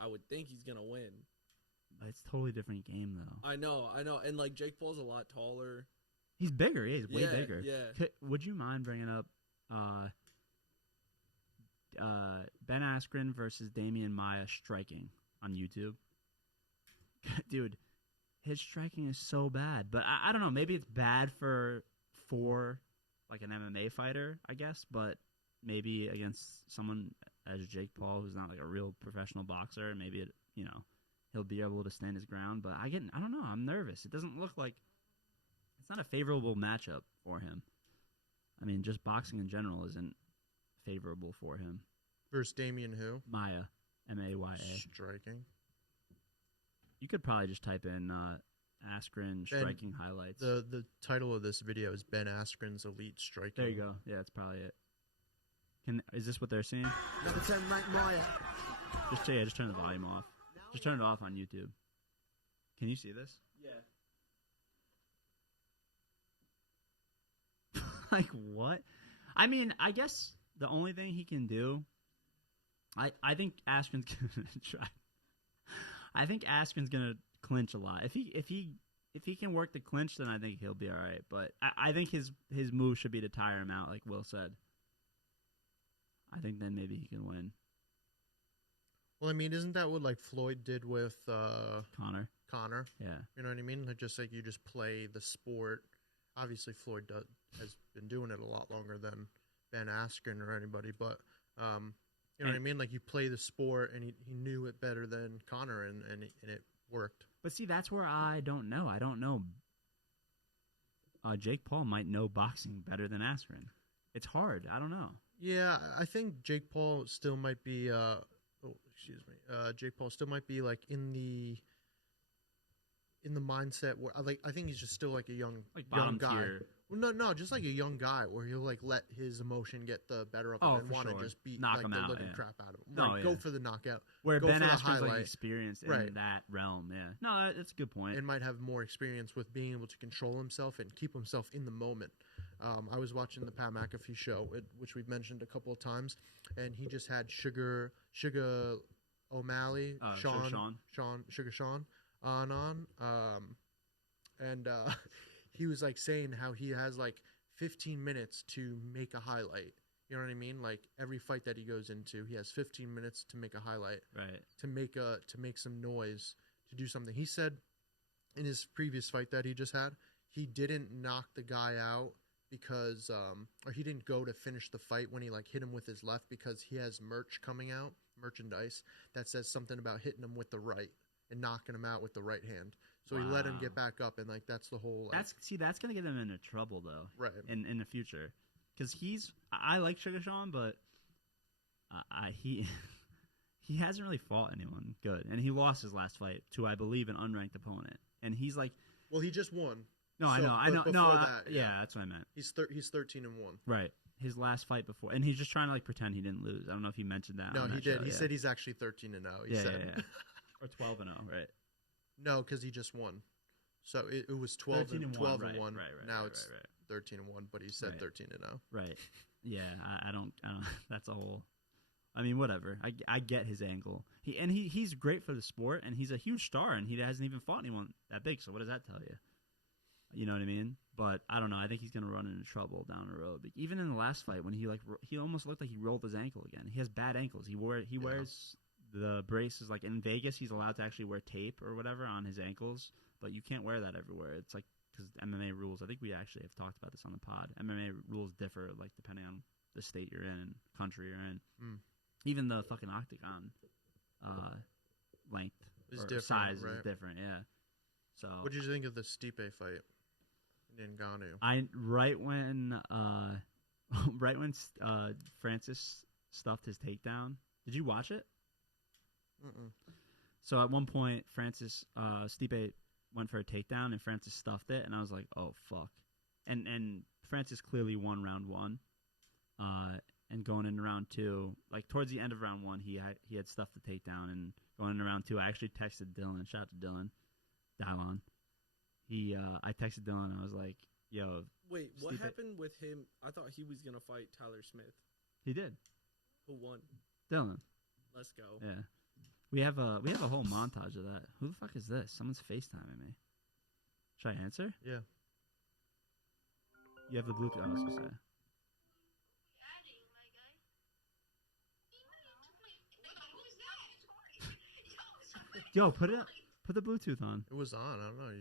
I would think he's going to win. But it's a totally different game, though. I know. And, like, Jake Paul's a lot taller. He's bigger. Yeah, he's way bigger. Yeah. Would you mind bringing up Ben Askren versus Damian Maia striking on YouTube? Dude, his striking is so bad. But I don't know. Maybe it's bad for like an MMA fighter, I guess. But maybe against someone as Jake Paul, who's not like a real professional boxer, maybe it, he'll be able to stand his ground. But I don't know. I'm nervous. It doesn't look like it's not a favorable matchup for him. I mean, just boxing in general isn't favorable for him. Versus Damian who? Maya, Maya. Striking. You could probably just type in Askren striking highlights. The title of this video is Ben Askren's Elite Striking. There you go. Yeah, that's probably it. Is this what they're seeing? Number 10 ranked Maya. Just turn the volume off. Just turn it off on YouTube. Can you see this? Yeah. Like what? I mean, I guess the only thing he can do. I think Askren's gonna try. I think Askren's gonna clinch a lot. If he can work the clinch, then I think he'll be all right. But I think his move should be to tire him out, like Will said. I think then maybe he can win. Well, I mean, isn't that what like Floyd did with Connor? Yeah. You know what I mean? Like, just like you just play the sport. Obviously, Floyd has been doing it a lot longer than Ben Askren or anybody, but you know what I mean? Like, you play the sport, and he knew it better than Connor, and it worked. But see, that's where I don't know. I don't know. Jake Paul might know boxing better than Askren. It's hard. I don't know. Yeah, I think Jake Paul still might be. Jake Paul still might be like in the mindset where I think he's just still like a young guy. Tier. Well, no, just like a young guy where he'll like let his emotion get the better of him and want to just beat knock like him the out, living yeah. crap out of him. No, Right, go for the knockout. Where go Ben for the Askren's like highlight. experienced in Right. that realm. Yeah. No, that's a good point. And might have more experience with being able to control himself and keep himself in the moment. I was watching the Pat McAfee show, which we've mentioned a couple of times, and he just had Sugar O'Malley, Sugar Sean on, and he was like saying how he has like 15 minutes to make a highlight. You know what I mean? Like every fight that he goes into, he has 15 minutes to make a highlight, right? To make some noise, to do something. He said in his previous fight that he just had, he didn't knock the guy out because or he didn't go to finish the fight when he like hit him with his left because he has merchandise that says something about hitting him with the right and knocking him out with the right hand. So he let him get back up, and like that's the whole. Like, that's gonna get him into trouble though, right? In the future, because I like Sugar Sean, but he hasn't really fought anyone good, and he lost his last fight to I believe an unranked opponent, and he's like, well, he just won. No, so, I know. No, that, yeah, that's what I meant. He's 13-1. Right. His last fight before, and he's just trying to like pretend he didn't lose. I don't know if he mentioned that. No, he did. Show, He said he's actually 13-0. He said. Yeah. Or 12-0, right? No, because he just won. So it was 12-1. Right, now it's 13-1, but he said 13-0. Right. Yeah, I don't. That's a whole. I mean, whatever. I get his angle. He's great for the sport, and he's a huge star, and he hasn't even fought anyone that big. So what does that tell you? You know what I mean? But I don't know. I think he's gonna run into trouble down the road. Even in the last fight, when he almost looked like he rolled his ankle again. He has bad ankles. He wears the braces. Like in Vegas, he's allowed to actually wear tape or whatever on his ankles, but you can't wear that everywhere. It's like because MMA rules. I think we actually have talked about this on the pod. MMA rules differ like depending on the state you're in, country you're in. Even the fucking octagon length is or different, size right? is different. Yeah. So what did you think of the Stipe fight? Ngannou. Right when Francis stuffed his takedown. Did you watch it? Mm-mm. So at one point, Stipe went for a takedown, and Francis stuffed it, and I was like, "Oh fuck!" And Francis clearly won round one. And going into round two, like towards the end of round one, he had stuffed the takedown, and going into round two, I actually texted Dylan. Shout out to Dylan. I texted Dylan. I was like, "Yo, wait, what happened with him? I thought he was gonna fight Tyler Smith. He did. Who won? Dylan. Let's go. Yeah, we have a whole montage of that. Who the fuck is this? Someone's FaceTiming me. Should I answer? Yeah. You have the Bluetooth. I was gonna say. Yo, put the Bluetooth on. It was on. I don't know.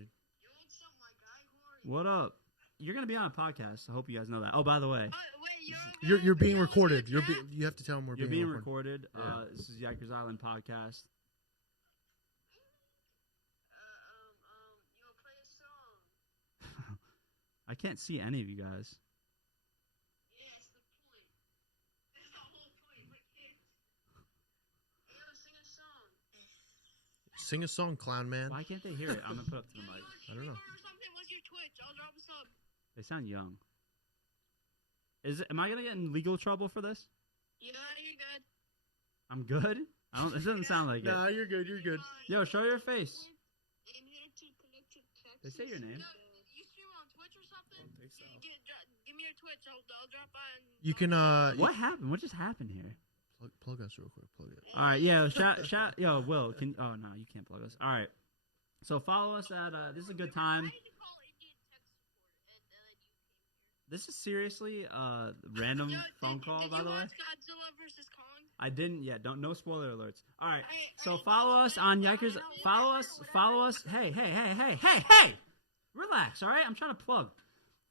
What up? You're gonna be on a podcast. I hope you guys know that. Oh, by the way, you're being recorded. You have to tell them we're being being recorded. Yeah. This is Yikers Island podcast. can't see any of you guys. Yeah, it's the point. That's the whole point. We're kids. Yo, sing a song. Sing a song, clown man. Why can't they hear it? I'm gonna put up to the mic. I don't know. Or something. What's your Twitch? I'll drop a sub. They sound young. Am I gonna get in legal trouble for this? Yeah, you're good. I'm good. I don't. It doesn't sound like it. Nah, you're good. You're good. Yo, show your face. I'm here to connect to Texas. They say your name. You stream on Twitch or something? I don't think so. Give me your Twitch. I'll drop by. And You can What happened? What just happened here? plug us real quick. Plug it. All right, yeah. Shout. Yo, Will. Oh no, you can't plug us. All right. So follow us at. This is a good time. I need to call Indian tech support, and then you came here. This is seriously a random phone call, did by you the way. watch Godzilla vs. Kong? I didn't yet. No spoiler alerts. All right. So Alright, follow us on Yikers. Follow us. Hey. Relax. All right. I'm trying to plug.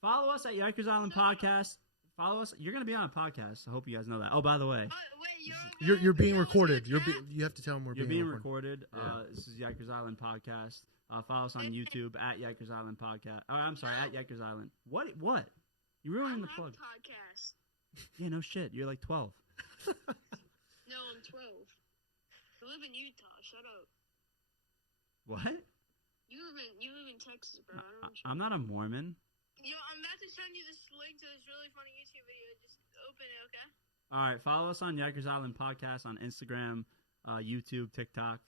Follow us at Yikers Island Podcast. Follow us. You're gonna be on a podcast. I hope you guys know that. Oh, by the way, Wait, You're being recorded. You have to tell them we're you're being being recorded. recorded. This is Yikers Island Podcast. Follow us on YouTube at Yikers Island Podcast. Oh, I'm sorry, at Yikers Island. What? You ruining the plug. Podcast. Yeah, no shit. You're like 12. No, I'm 12. I live in Utah. Shut up. What? You live in Texas, bro. I don't know. I'm not a Mormon. Yo, I'm about to send you this link to this really funny YouTube video. Just open it, okay? All right. Follow us on Yikers Island Podcast on Instagram, YouTube, TikTok.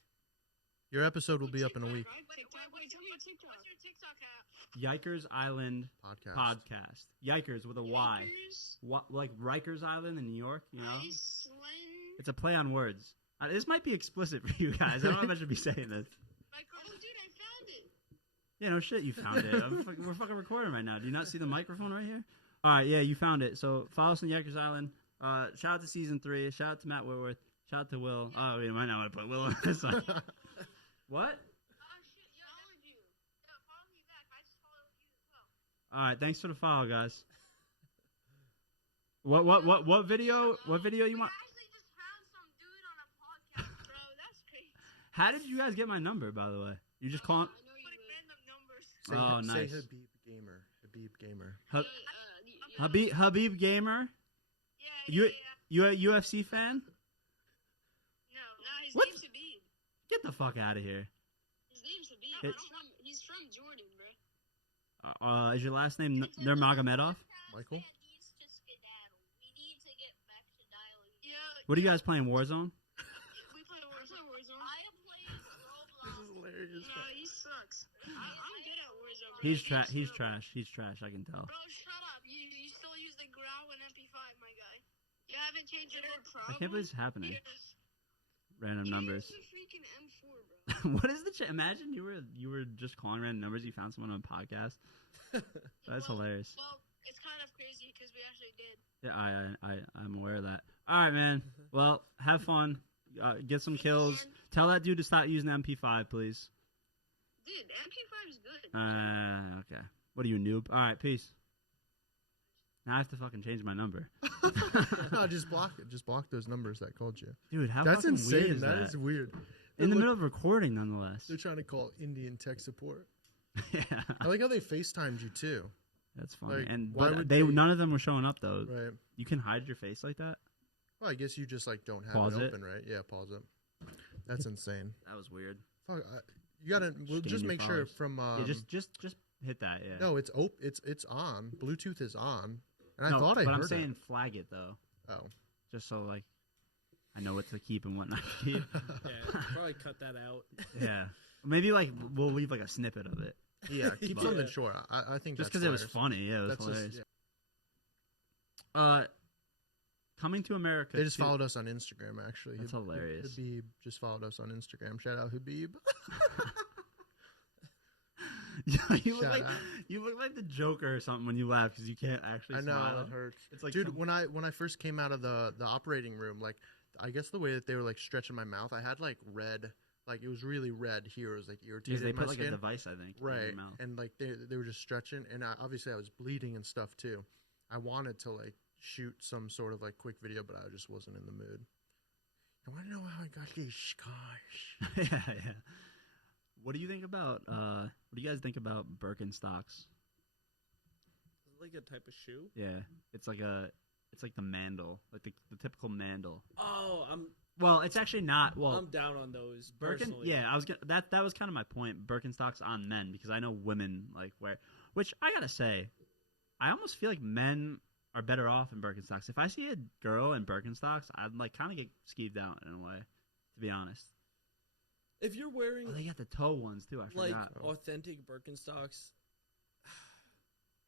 Your episode will be up in a week. TikTok. Wait, tell me your TikTok. What's your TikTok at? Yikers Island Podcast. Yikers with a Y. Like Rikers Island in New York, you know? It's a play on words. This might be explicit for you guys. I don't know if I should be saying this. Oh, dude, I found it. Yeah, no shit, you found it. We're fucking recording right now. Do you not see the microphone right here? All right, yeah, you found it. So follow us on Yikers Island. Shout out to Season 3. Shout out to Matt Whitworth. Shout out to Will. Oh, you might not want to put Will on this one. What? Oh, shit, yo, followed you. Yo, follow me back. I just followed you as well. All right, thanks for the follow, guys. What video? What video you want? I actually just found some dude on a podcast, bro. That's crazy. How did you guys get my number, by the way? You just calling? I know you would. Random numbers. Oh, nice. Say Habib Gamer. Habib Gamer. Yeah. You a UFC fan? No, his What? name's Habib. Get the fuck out of here. His name's Habib. He's from Jordan, bro. Is your last name Nurmagomedov? Michael? What are you guys playing? Warzone? We play Warzone. I play Roblox. This is hilarious. No, he sucks. I'm good at Warzone. Bro. He's trash. He's trash. I can tell. Bro, shut up. You still use the growl and MP5, my guy. You haven't changed your I can't believe this is happening. Yes. Random numbers. Use the freaking M4, bro. What is the Imagine you were just calling random numbers. You found someone on a podcast. That's hilarious. Well, it's kind of crazy because we actually did. Yeah, I'm aware of that. All right, man. Well, have fun. Get some kills. Tell that dude to stop using MP5, please. Dude, MP5 is good. Okay. What are you, a noob? All right, peace. Now I have to fucking change my number. No, just block it. Just block those numbers that called you. Dude, how That's fucking insane. weird is that? That is weird. In the middle of recording, nonetheless. They're trying to call Indian tech support. Yeah. I like how they FaceTimed you too. That's funny. Like, And why but would they they- none of them were showing up though. Right. You can hide your face like that? Well, I guess you just like don't have Pause it it. open, right? Yeah, pause it. That's insane. That was weird. Fuck, you gotta. We'll Gain just new make sure followers. from. Yeah, just hit that, yeah. No, it's It's on. Bluetooth is on. And No, I thought I but heard I'm saying it. flag it though. Oh. Just so like I know what to keep and what not to keep. Yeah, probably cut that out. Yeah. Maybe like we'll leave like a snippet of it. Yeah, keep But- something short. I think Just that's because it was hilarious. funny. Yeah, it was That's hilarious. just, yeah. Coming to America. They just too- followed us on Instagram, actually. That's hilarious. Habib just followed us on Instagram. Shout out Habib. you look Shout like out. you look like the Joker or something when you laugh because you can't actually I know smile. it hurts. It's like Dude, some- when I first came out of the operating room, like I guess the way that they were like stretching my mouth, I had like red, like it was really red here. It was like because irritated they my put like skin. a device, I think, in Right, your mouth. and like they were just stretching, and obviously I was bleeding and stuff too. I wanted to like shoot some sort of like quick video, but I just wasn't in the mood. I want to know how I got these scars. yeah. What do you think about? What do you guys think about Birkenstocks? like a type of shoe? Yeah, it's like the mandal, like the typical mandal. Oh, Well, it's actually not. Well, I'm down on those Birken. personally. Yeah, I was gonna, that was kind of my point. Birkenstocks on men because I know women like wear. Which I gotta say, I almost feel like men are better off in Birkenstocks. If I see a girl in Birkenstocks, I'd like kind of get skeeved out in a way, to be honest. If you're wearing They got the toe ones too. I like forgot. authentic Birkenstocks,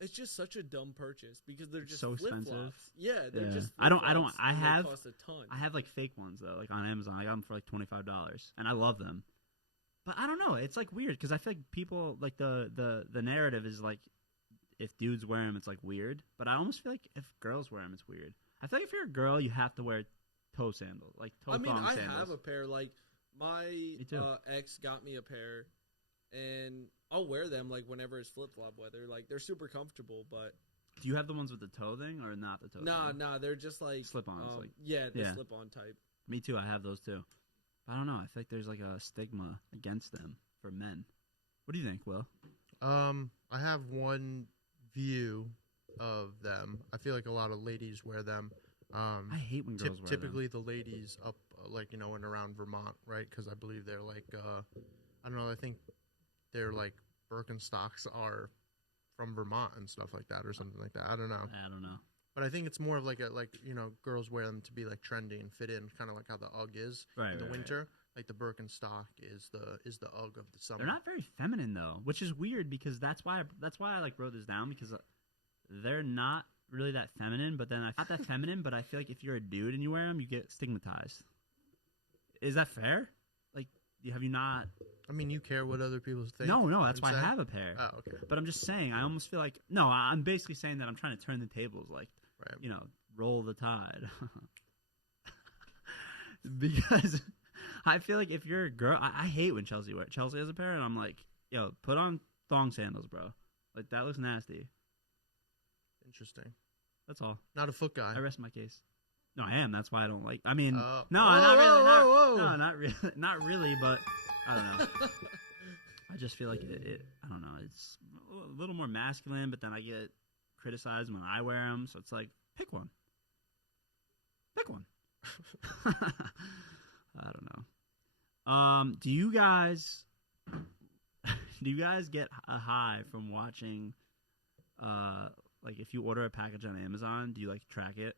it's just such a dumb purchase because they're just So flip-flops. expensive. Yeah, they're Yeah. just. I don't. flip-flops, I and they have. cost a ton. I have like fake ones though, like on Amazon. I got them for like $25, and I love them. But I don't know. It's like weird because I feel like people like the narrative is like if dudes wear them, it's like weird. But I almost feel like if girls wear them, it's weird. I feel like if you're a girl, you have to wear toe sandals, like toe thong I sandals. have a pair. Like my too. ex got me a pair, and I'll wear them like whenever it's flip flop weather. Like they're super comfortable, but Do you have the ones with the toe thing or not the toe? thing? nah, they're just like Slip-ons, like- yeah, the yeah. slip on type. Me too. I have those too. I don't know. I feel like there's like a stigma against them for men. What do you think, Will? I have one view of them. I feel like a lot of ladies wear them. I hate when girls wear Typically the ladies up like in around Vermont, right? Because I believe they're like I don't know. I think they're like Birkenstocks are from Vermont and stuff like that, or something like that. I don't know. them. I don't know. But I think it's more of like girls wear them to be like trendy and fit in, kind of like how the UGG is Right, in the right, winter. Like the Birkenstock is the UGG of the summer. They're not very feminine though, which is weird because that's why I like wrote this down because they're not really that feminine. But then not that feminine, but I feel like if you're a dude and you wear them, you get stigmatized. Is that fair? Like, have you not? I mean, you care what other people think? No, that's and why I say? have a pair. Oh, okay. But I'm just saying, I almost feel like I'm basically saying that I'm trying to turn the tables, like Right. roll the tide. Because I feel like if you're a girl, I hate when Chelsea has a pair, and I'm like, yo, put on thong sandals, bro. Like that looks nasty. Interesting. That's all. Not a foot guy. I rest my case. No, I am. That's why I don't like. I mean, Oh. no, Whoa, not really. whoa, whoa. No, not really. Not really. But I don't know. I just feel like it. I don't know. It's a little more masculine, but then I get criticized when I wear them. So it's like, pick one. Pick one. I don't know. Do you guys get a high from watching? Like if you order a package on Amazon, do you like track it,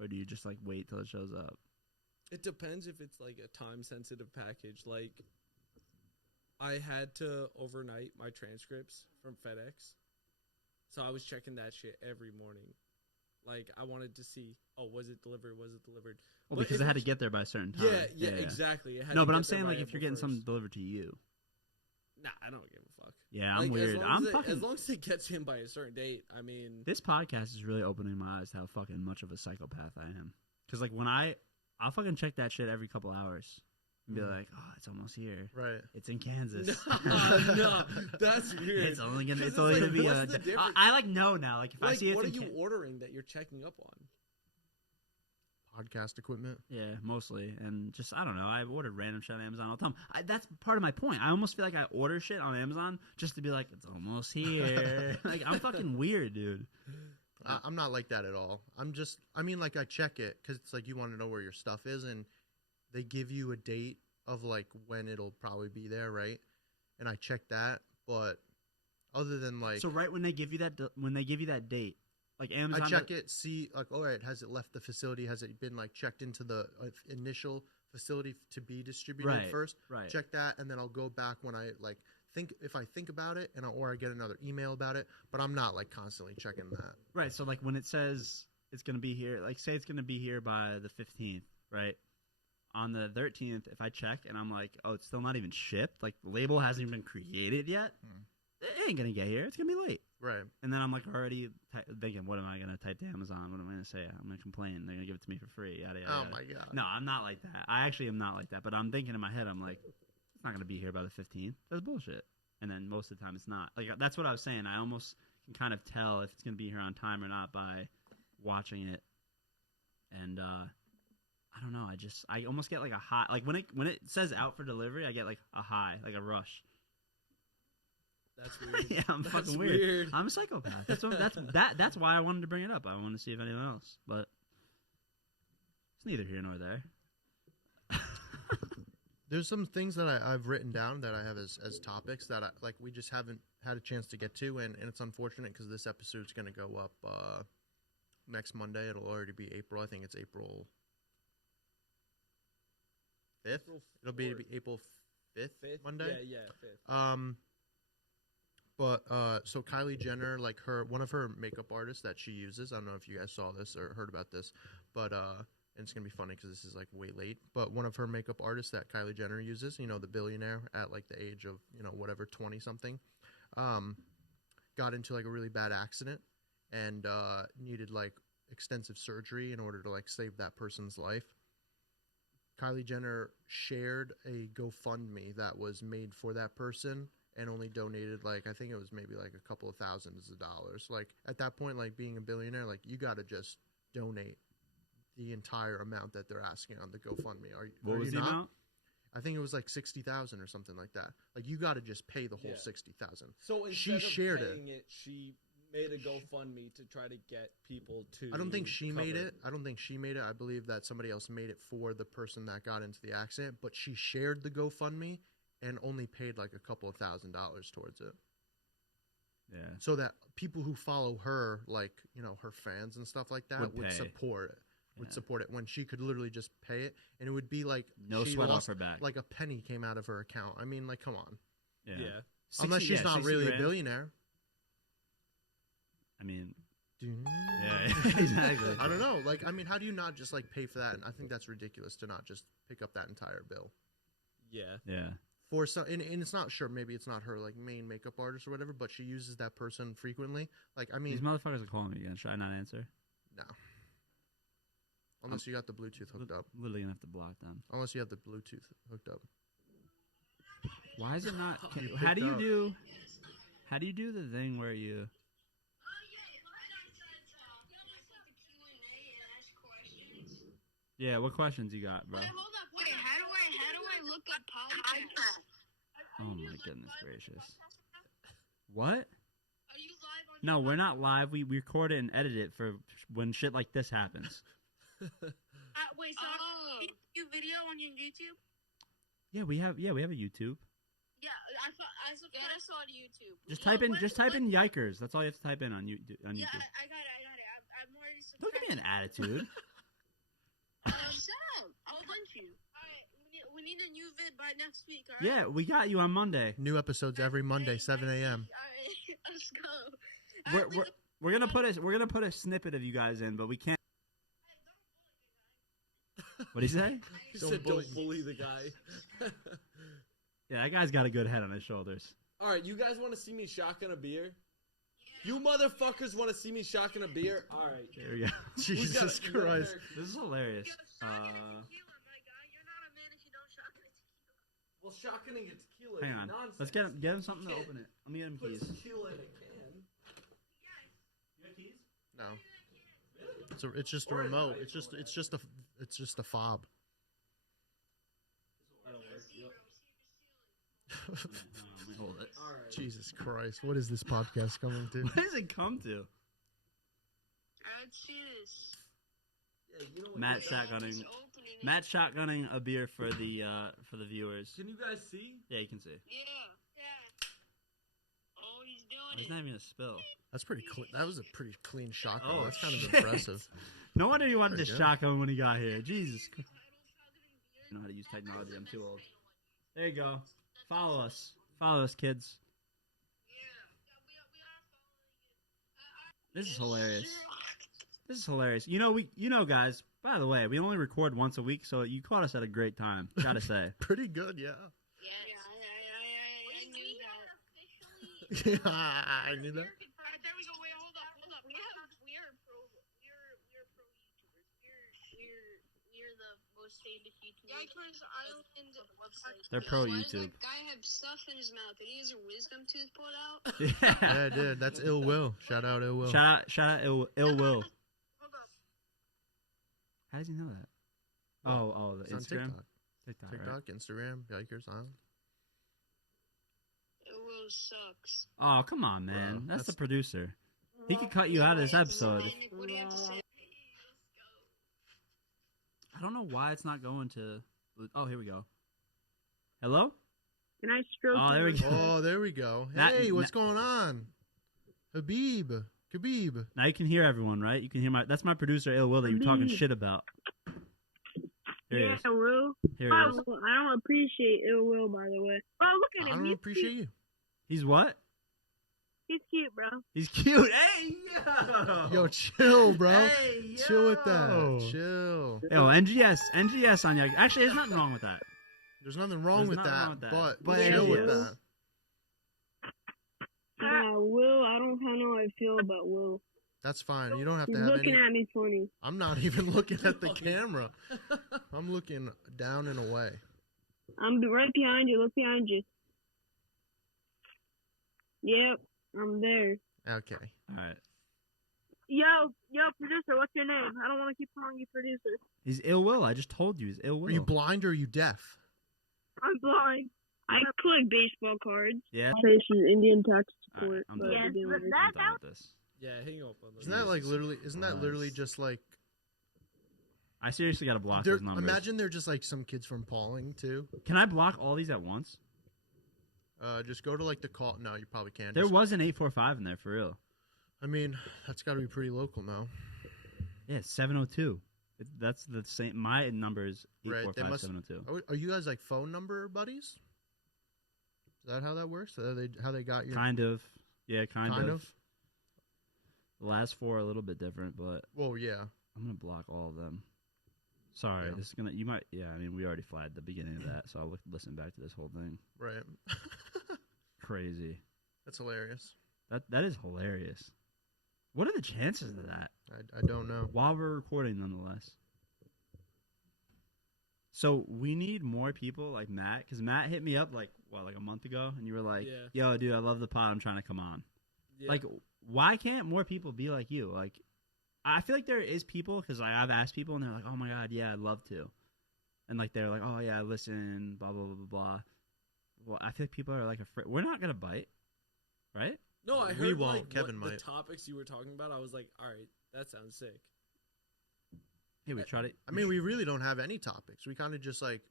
or do you just like wait till it shows up? It depends if it's like a time sensitive package. Like I had to overnight my transcripts from FedEx, so I was checking that shit every morning. Like I wanted to see, was it delivered? Was it delivered? Well, But because if it had to it's- get there by a certain time. Yeah, exactly. It had No, to but get I'm there saying by like if April you're getting 1st. something delivered to you. Nah, I don't give a fuck. Yeah, I'm Like, weird. as long as it gets in by a certain date. I mean, This podcast is really opening my eyes to how fucking much of a psychopath I am. Because like when I'll fucking check that shit every couple hours and be like, oh, it's almost here. Right. It's in Kansas. no, that's weird. It's only gonna 'Cause it's only like, gonna be what's the difference? I like know now. Like if I Like, see it, what are you ordering that you're checking up on? Podcast equipment. Yeah, mostly, and just I don't know. I ordered random shit on Amazon all the time. That's part of my point. I almost feel like I order shit on Amazon just to be like, it's almost here. Like I'm fucking weird, dude. I'm not like that at all. I mean, like I check it because it's like you want to know where your stuff is, and they give you a date of like when it'll probably be there, right? And I check that, but other than like, So right when they give you that date, like Amazon, I check it, see like, all right, has it left the facility? Has it been like checked into the initial facility to be distributed Right, first? right. Check that, and then I'll go back when I like if I think about it, or I get another email about it. But I'm not like constantly checking that. Right. So like when it says it's gonna be here, like say it's gonna be here by the 15th, right? On the 13th, if I check and I'm like, oh, it's still not even shipped, like the label hasn't even been created yet, it ain't gonna get here. It's gonna be late. Right. And then I'm like already thinking, what am I gonna type to Amazon? What am I gonna say? I'm gonna complain. They're gonna give it to me for free. Yada yada. Oh yada. my god. No, I'm not like that. I actually am not like that. But I'm thinking in my head, I'm like, it's not gonna be here by the 15th. That's bullshit. And then most of the time, it's not. Like that's what I was saying. I almost can kind of tell if it's gonna be here on time or not by watching it. And I don't know. I almost get like a high. Like when it says out for delivery, I get like a high, like a rush. That's weird. Yeah, I'm That's fucking weird. I'm a psychopath. That's why I wanted to bring it up. I wanted to see if anyone else, but it's neither here nor there. There's some things that I've written down that I have as topics that we just haven't had a chance to get to, and it's unfortunate because this episode's going to go up next Monday. It'll already be April. I think it's April 5th. It'll be April 5th Monday. Yeah, 5th. But so Kylie Jenner, like one of her makeup artists that she uses. I don't know if you guys saw this or heard about this, but and it's gonna be funny because this is like way late. But one of her makeup artists that Kylie Jenner uses, you know, the billionaire at like the age of, you know, whatever 20 something, got into like a really bad accident and needed like extensive surgery in order to like save that person's life. Kylie Jenner shared a GoFundMe that was made for that person and only donated like, I think it was maybe like a couple of thousands of dollars. Like at that point, like being a billionaire, like you got to just donate the entire amount that they're asking on the GoFundMe. What was the amount? I think it was like 60,000 or something like that. Like you got to just pay the whole 60,000. So instead she of shared paying it, she made a GoFundMe to try to get people to. I don't think she cover made it. I don't think she made it. I believe that somebody else made it for the person that got into the accident. But she shared the GoFundMe and only paid like a couple of $1,000s towards it. Yeah. So that people who follow her, like, you know, her fans and stuff like that would support it. Would support it when she could literally just pay it, and it would be like no sweat off her back. Like a penny came out of her account. I mean, like, come on. Yeah. 60, Unless she's not really grand. a billionaire. I mean, yeah, exactly. I don't know. Like, I mean, how do you not just like pay for that? And I think that's ridiculous to not just pick up that entire bill. Yeah. For some, and it's not sure. Maybe it's not her like main makeup artist or whatever, but she uses that person frequently. Like, I mean, These motherfuckers are calling me again. Should I not answer? No. Unless you got the Bluetooth hooked up. Literally gonna have to block them. Unless you have the Bluetooth hooked up. Why is it not? How do you do the thing where you? Yeah, what questions you got, bro? Wait, hold up. Wait, how do I look up podcasts? Oh my goodness gracious! What? Are you live on? No, we're not live. We record it and edit it for when shit like this happens. Wait, so you video on your YouTube? Yeah, we have a YouTube. Yeah, I saw it on YouTube. Just type in Yikers. That's all you have to type in on YouTube. Yeah, I got it. I'm already subscribed. Don't give me an attitude. Shut up! I'll punch you. Alright, we need a new vid by next week, alright? Yeah, we got you on Monday. New episodes every Monday, 7 a.m. Alright, let's go. We're gonna put a snippet of you guys in, but we can't. What'd he say? He said, "Don't bully the guy." Yeah, that guy's got a good head on his shoulders. All right, you guys want to see me shotgun a beer? You motherfuckers want to see me shotgun a beer? All right. There we go. Jesus Christ. This is hilarious. Well, shotgunning a tequila Hang is on. nonsense. Let's get him something to open it. Let me get him Put keys. tequila in a can. You got keys? No. It's just a remote. It's just a fob. That'll work. Yep. Let me hold it. All right. Jesus Christ. What is this podcast coming to? What does it come to? Let's see this. Yeah, you know what? Matt shotgunning a beer for the viewers. Can you guys see? Yeah, you can see. Yeah. Oh, he's doing He's it. not even gonna spill. That's pretty clean. That was a pretty clean shotgun. Oh, That's kind of shit. impressive. No wonder you wanted to Pretty good. shotgun when he got here. Jesus Christ. I don't know how to use technology. I'm too old. There you go. Follow us. Follow us, kids. This is hilarious. This is hilarious. You know, guys. By the way, we only record once a week, so you caught us at a great time. Gotta say. Pretty good, yeah. I knew that. I knew that. There we go. Wait, hold up. We are pro YouTubers. We're the most famous YouTubers. Yikers Island website. They're pro Why YouTube. does that guy have stuff in his mouth? Did he use a wisdom tooth pulled out? Yeah. Yeah, dude. That's ill will. Shout out ill will. Shout out ill will. Hold up. How does he know that? Oh, the It's on Instagram. TikTok. TikTok, right? TikTok, Instagram, Yikers Island. Will sucks. Oh, come on, man. Bro, That's the producer. He could cut you out of this episode. Nick, what do you have to say? I don't know why it's not going to. Oh, here we go. Hello? Can I stroke Oh, there we go. Oh, there we go. Not- Hey, what's going on? Khabib. Now you can hear everyone, right? You can hear that's my producer, Ill Will, that you were talking shit about. Here he Yeah, is. Will. Here he is. I don't appreciate ill will, by the way. Oh, look at I him. don't He's appreciate cute. you. He's what? He's cute, bro. He's cute. Hey, yo. Yo, chill, bro. Hey, yo. Chill with that. Chill. Yo, NGS on Yikers. Actually, there's nothing wrong with that. There's nothing wrong, There's with, nothing that, wrong with that. but But chill with NGS. that. Will, I don't know how I feel about Will. That's fine. You don't have He's to have looking any. at me funny. I'm not even looking at the camera. I'm looking down and away. I'm right behind you. Look behind you. Yep, I'm there. Okay. All right. Yo, producer, what's your name? I don't want to keep calling you producer. He's Ill Will. I just told you he's Ill Will. Are you blind or are you deaf? I'm blind. I collect baseball cards. Yeah. This is Indian tax All support. right, I'm but done. it didn't work. I'm done with this. Yeah, hang up on Isn't that like literally? Isn't that literally just like? I seriously gotta block There, those numbers. imagine they're just like some kids from Pauling too. Can I block all these at once? Just go to like the call. No, you probably can't. There Just- was an 845 in there for real. I mean, that's got to be pretty local now. Yeah, 702. That's the same. My number is Right, they 845 must- 702. Are you guys like phone number buddies? Is that how that works? How they got your Kind of. Yeah, kind Kind of. of? The last four are a little bit different, but Well, yeah. I'm gonna block all of them. Sorry, Yeah. this is gonna. You might. Yeah, I mean, we already flagged the beginning of that, so I'll listen back to this whole thing. Right. Crazy. That's hilarious. That is hilarious. What are the chances of that? I don't know. While we're recording, nonetheless. So we need more people like Matt, because Matt hit me up like a month ago, and you were like, Yeah. "Yo, dude, I love the pod. I'm trying to come on." Yeah. Like, why can't more people be like you? Like, I feel like there is people, because I've asked people, and they're like, "Oh my god, yeah, I'd love to," and like they're like, "Oh yeah, listen, blah blah blah blah blah." Well, I feel like people are like afraid. We're not gonna bite, right? no, I heard We won't, like, Kevin what might. the topics you were talking about. I was like, all right, that sounds sick. Hey, we try to. I mean, we really don't have any topics. We kind of just like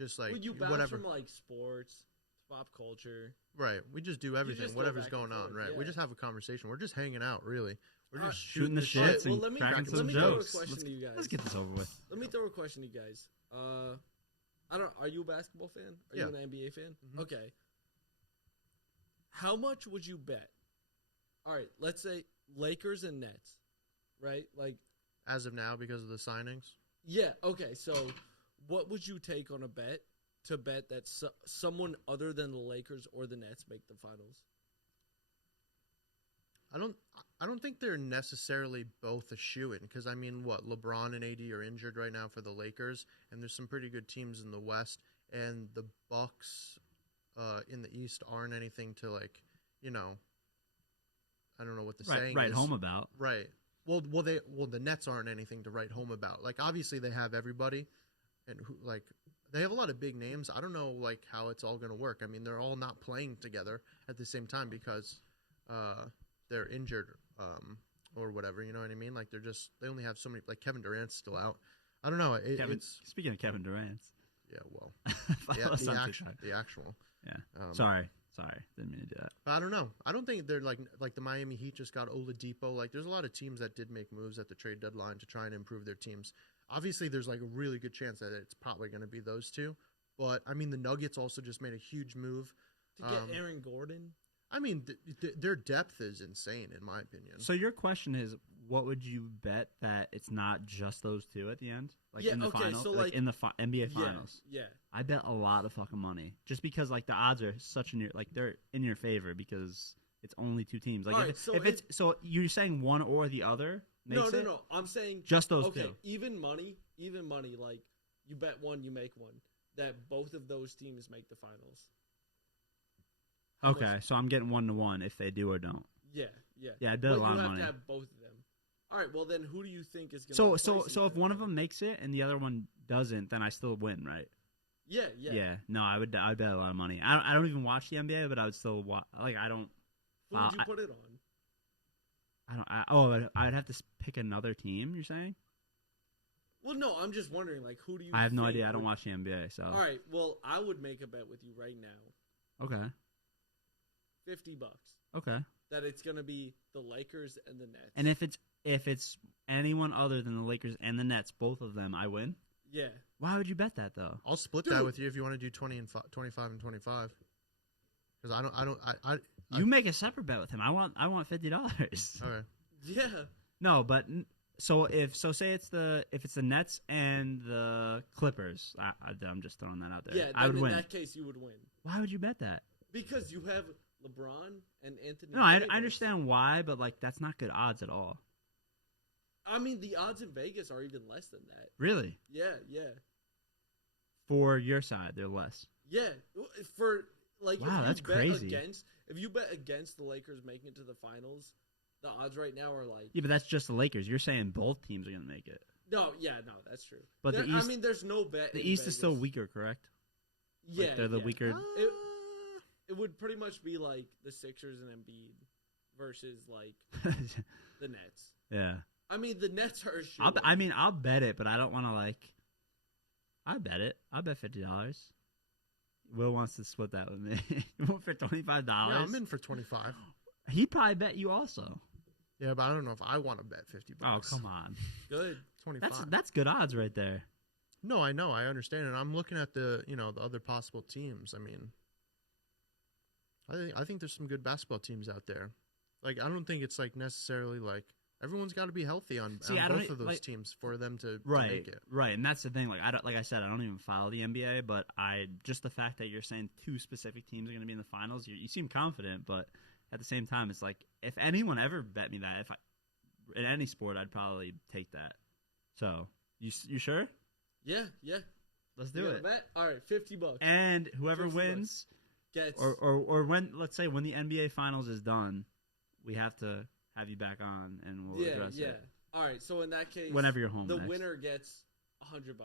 Well, you bounce whatever. from like sports, pop culture. Right. We just do everything, just go whatever's back and going on. forth, Right. We yeah. just have a conversation. We're just hanging out. Really. We're Alright, just shooting the shit. shits well, and let me- cracking let some me throw a jokes. question to you guys. Let's get this over with. Let me throw a question to you guys. Are you a basketball fan? Are Yeah. you an NBA fan? Mhm. Okay. How much would you bet? All right, let's say Lakers and Nets, right? Like, As of now, because of the signings. yeah, okay. So, what would you take on a bet to bet that someone other than the Lakers or the Nets make the finals? I don't think they're necessarily both a shoo-in because I mean, what LeBron and AD are injured right now for the Lakers, and there's some pretty good teams in the West, and the Bucks in the East aren't anything to like, you know. I don't know what the saying Right is. home about. Right. Well, the Nets aren't anything to write home about. Like, obviously they have everybody, and who like they have a lot of big names. I don't know like how it's all going to work. I mean, they're all not playing together at the same time because they're injured or whatever. You know what I mean? Like they only have so many. Like Kevin Durant's still out. I don't know. Speaking of Kevin Durant, Yeah. Well, follow us on the TikTok. actual. Yeah. Sorry, didn't mean to do that. But I don't know. I don't think they're like the Miami Heat just got Oladipo. Like, there's a lot of teams that did make moves at the trade deadline to try and improve their teams. Obviously, there's like a really good chance that it's probably going to be those two. But I mean, the Nuggets also just made a huge move To get Aaron Gordon? I mean, their depth is insane, in my opinion. So your question is, what would you bet that it's not just those two at the end, like Yeah, in the okay, finals, so, like like- in the NBA finals? Yeah. I bet a lot of fucking money, just because like the odds are such in your they're in your favor because it's only two teams. Like Alright, if, so if it's so you're saying one or the other makes it? No. I'm saying Just those okay, two. even money. Like you bet one, you make one. That both of those teams make the finals. How Okay, much- so I'm getting 1-1 if they do or don't. Yeah. Yeah, I bet a But lot you of have money. to have both of them. All right. Well, then who do you think is going to? So if one of them makes it and the other one doesn't, then I still win, right? Yeah. No, I'd bet a lot of money. I don't even watch the NBA, but I would still watch. Like I don't. Who would you put it on? I'd have to pick another team. You're saying? Well, no, I'm just wondering, like, who do you? I have no think idea. I don't watch the NBA, so. All right. Well, I would make a bet with you right now. Okay. $50. Okay. That it's gonna be the Lakers and the Nets. And if it's anyone other than the Lakers and the Nets, both of them, I win. Yeah. Why would you bet that though? I'll split that with you if you want to do 25 and 25. Because You make a separate bet with him. I want $50. All right. Yeah. No, but say it's the Nets and the Clippers. I'm just throwing that out there. Yeah. I would win. In that case, you would win Why would you bet that? because you have LeBron and Anthony. No, I Davis. understand why, but like that's not good odds at all. I mean, the odds in Vegas are even less than that. Really? Yeah. For your side, they're less. Yeah. For like, Wow, that's crazy. If you bet against the Lakers making it to the finals, the odds right now are like. Yeah, but that's just the Lakers. You're saying both teams are going to make it. No, that's true. But the East, I mean, there's no bet. The in East Vegas. is still weaker, correct? Yeah, Like they're the weaker. It would pretty much be like the Sixers and Embiid versus like the Nets. Yeah. I mean, the Nets are. A I'll bet it, but I don't want to like. I bet it. I'll bet $50. Will wants to split that with me. For $25. Yeah, I'm in for 25. He probably bet you also. Yeah, but I don't know if I want to bet $50. Oh, come on. Good. 25. That's good odds right there. No, I know, I understand it. I'm looking at the the other possible teams. I mean, I think there's some good basketball teams out there. Like, I don't think it's like necessarily like everyone's got to be healthy on both of those teams for them to make it. Right, and that's the thing. Like I said, I don't even follow the NBA, but just the fact that you're saying two specific teams are going to be in the finals, you seem confident. But at the same time, it's like if anyone ever bet me that, in any sport, I'd probably take that. So you sure? Yeah. Let's do it. Bet? All right, $50. And whoever $50 wins gets or when, let's say when the NBA finals is done, we have to have you back on and we'll address it. All right, so in that case, whenever you're home, the next. winner gets $100.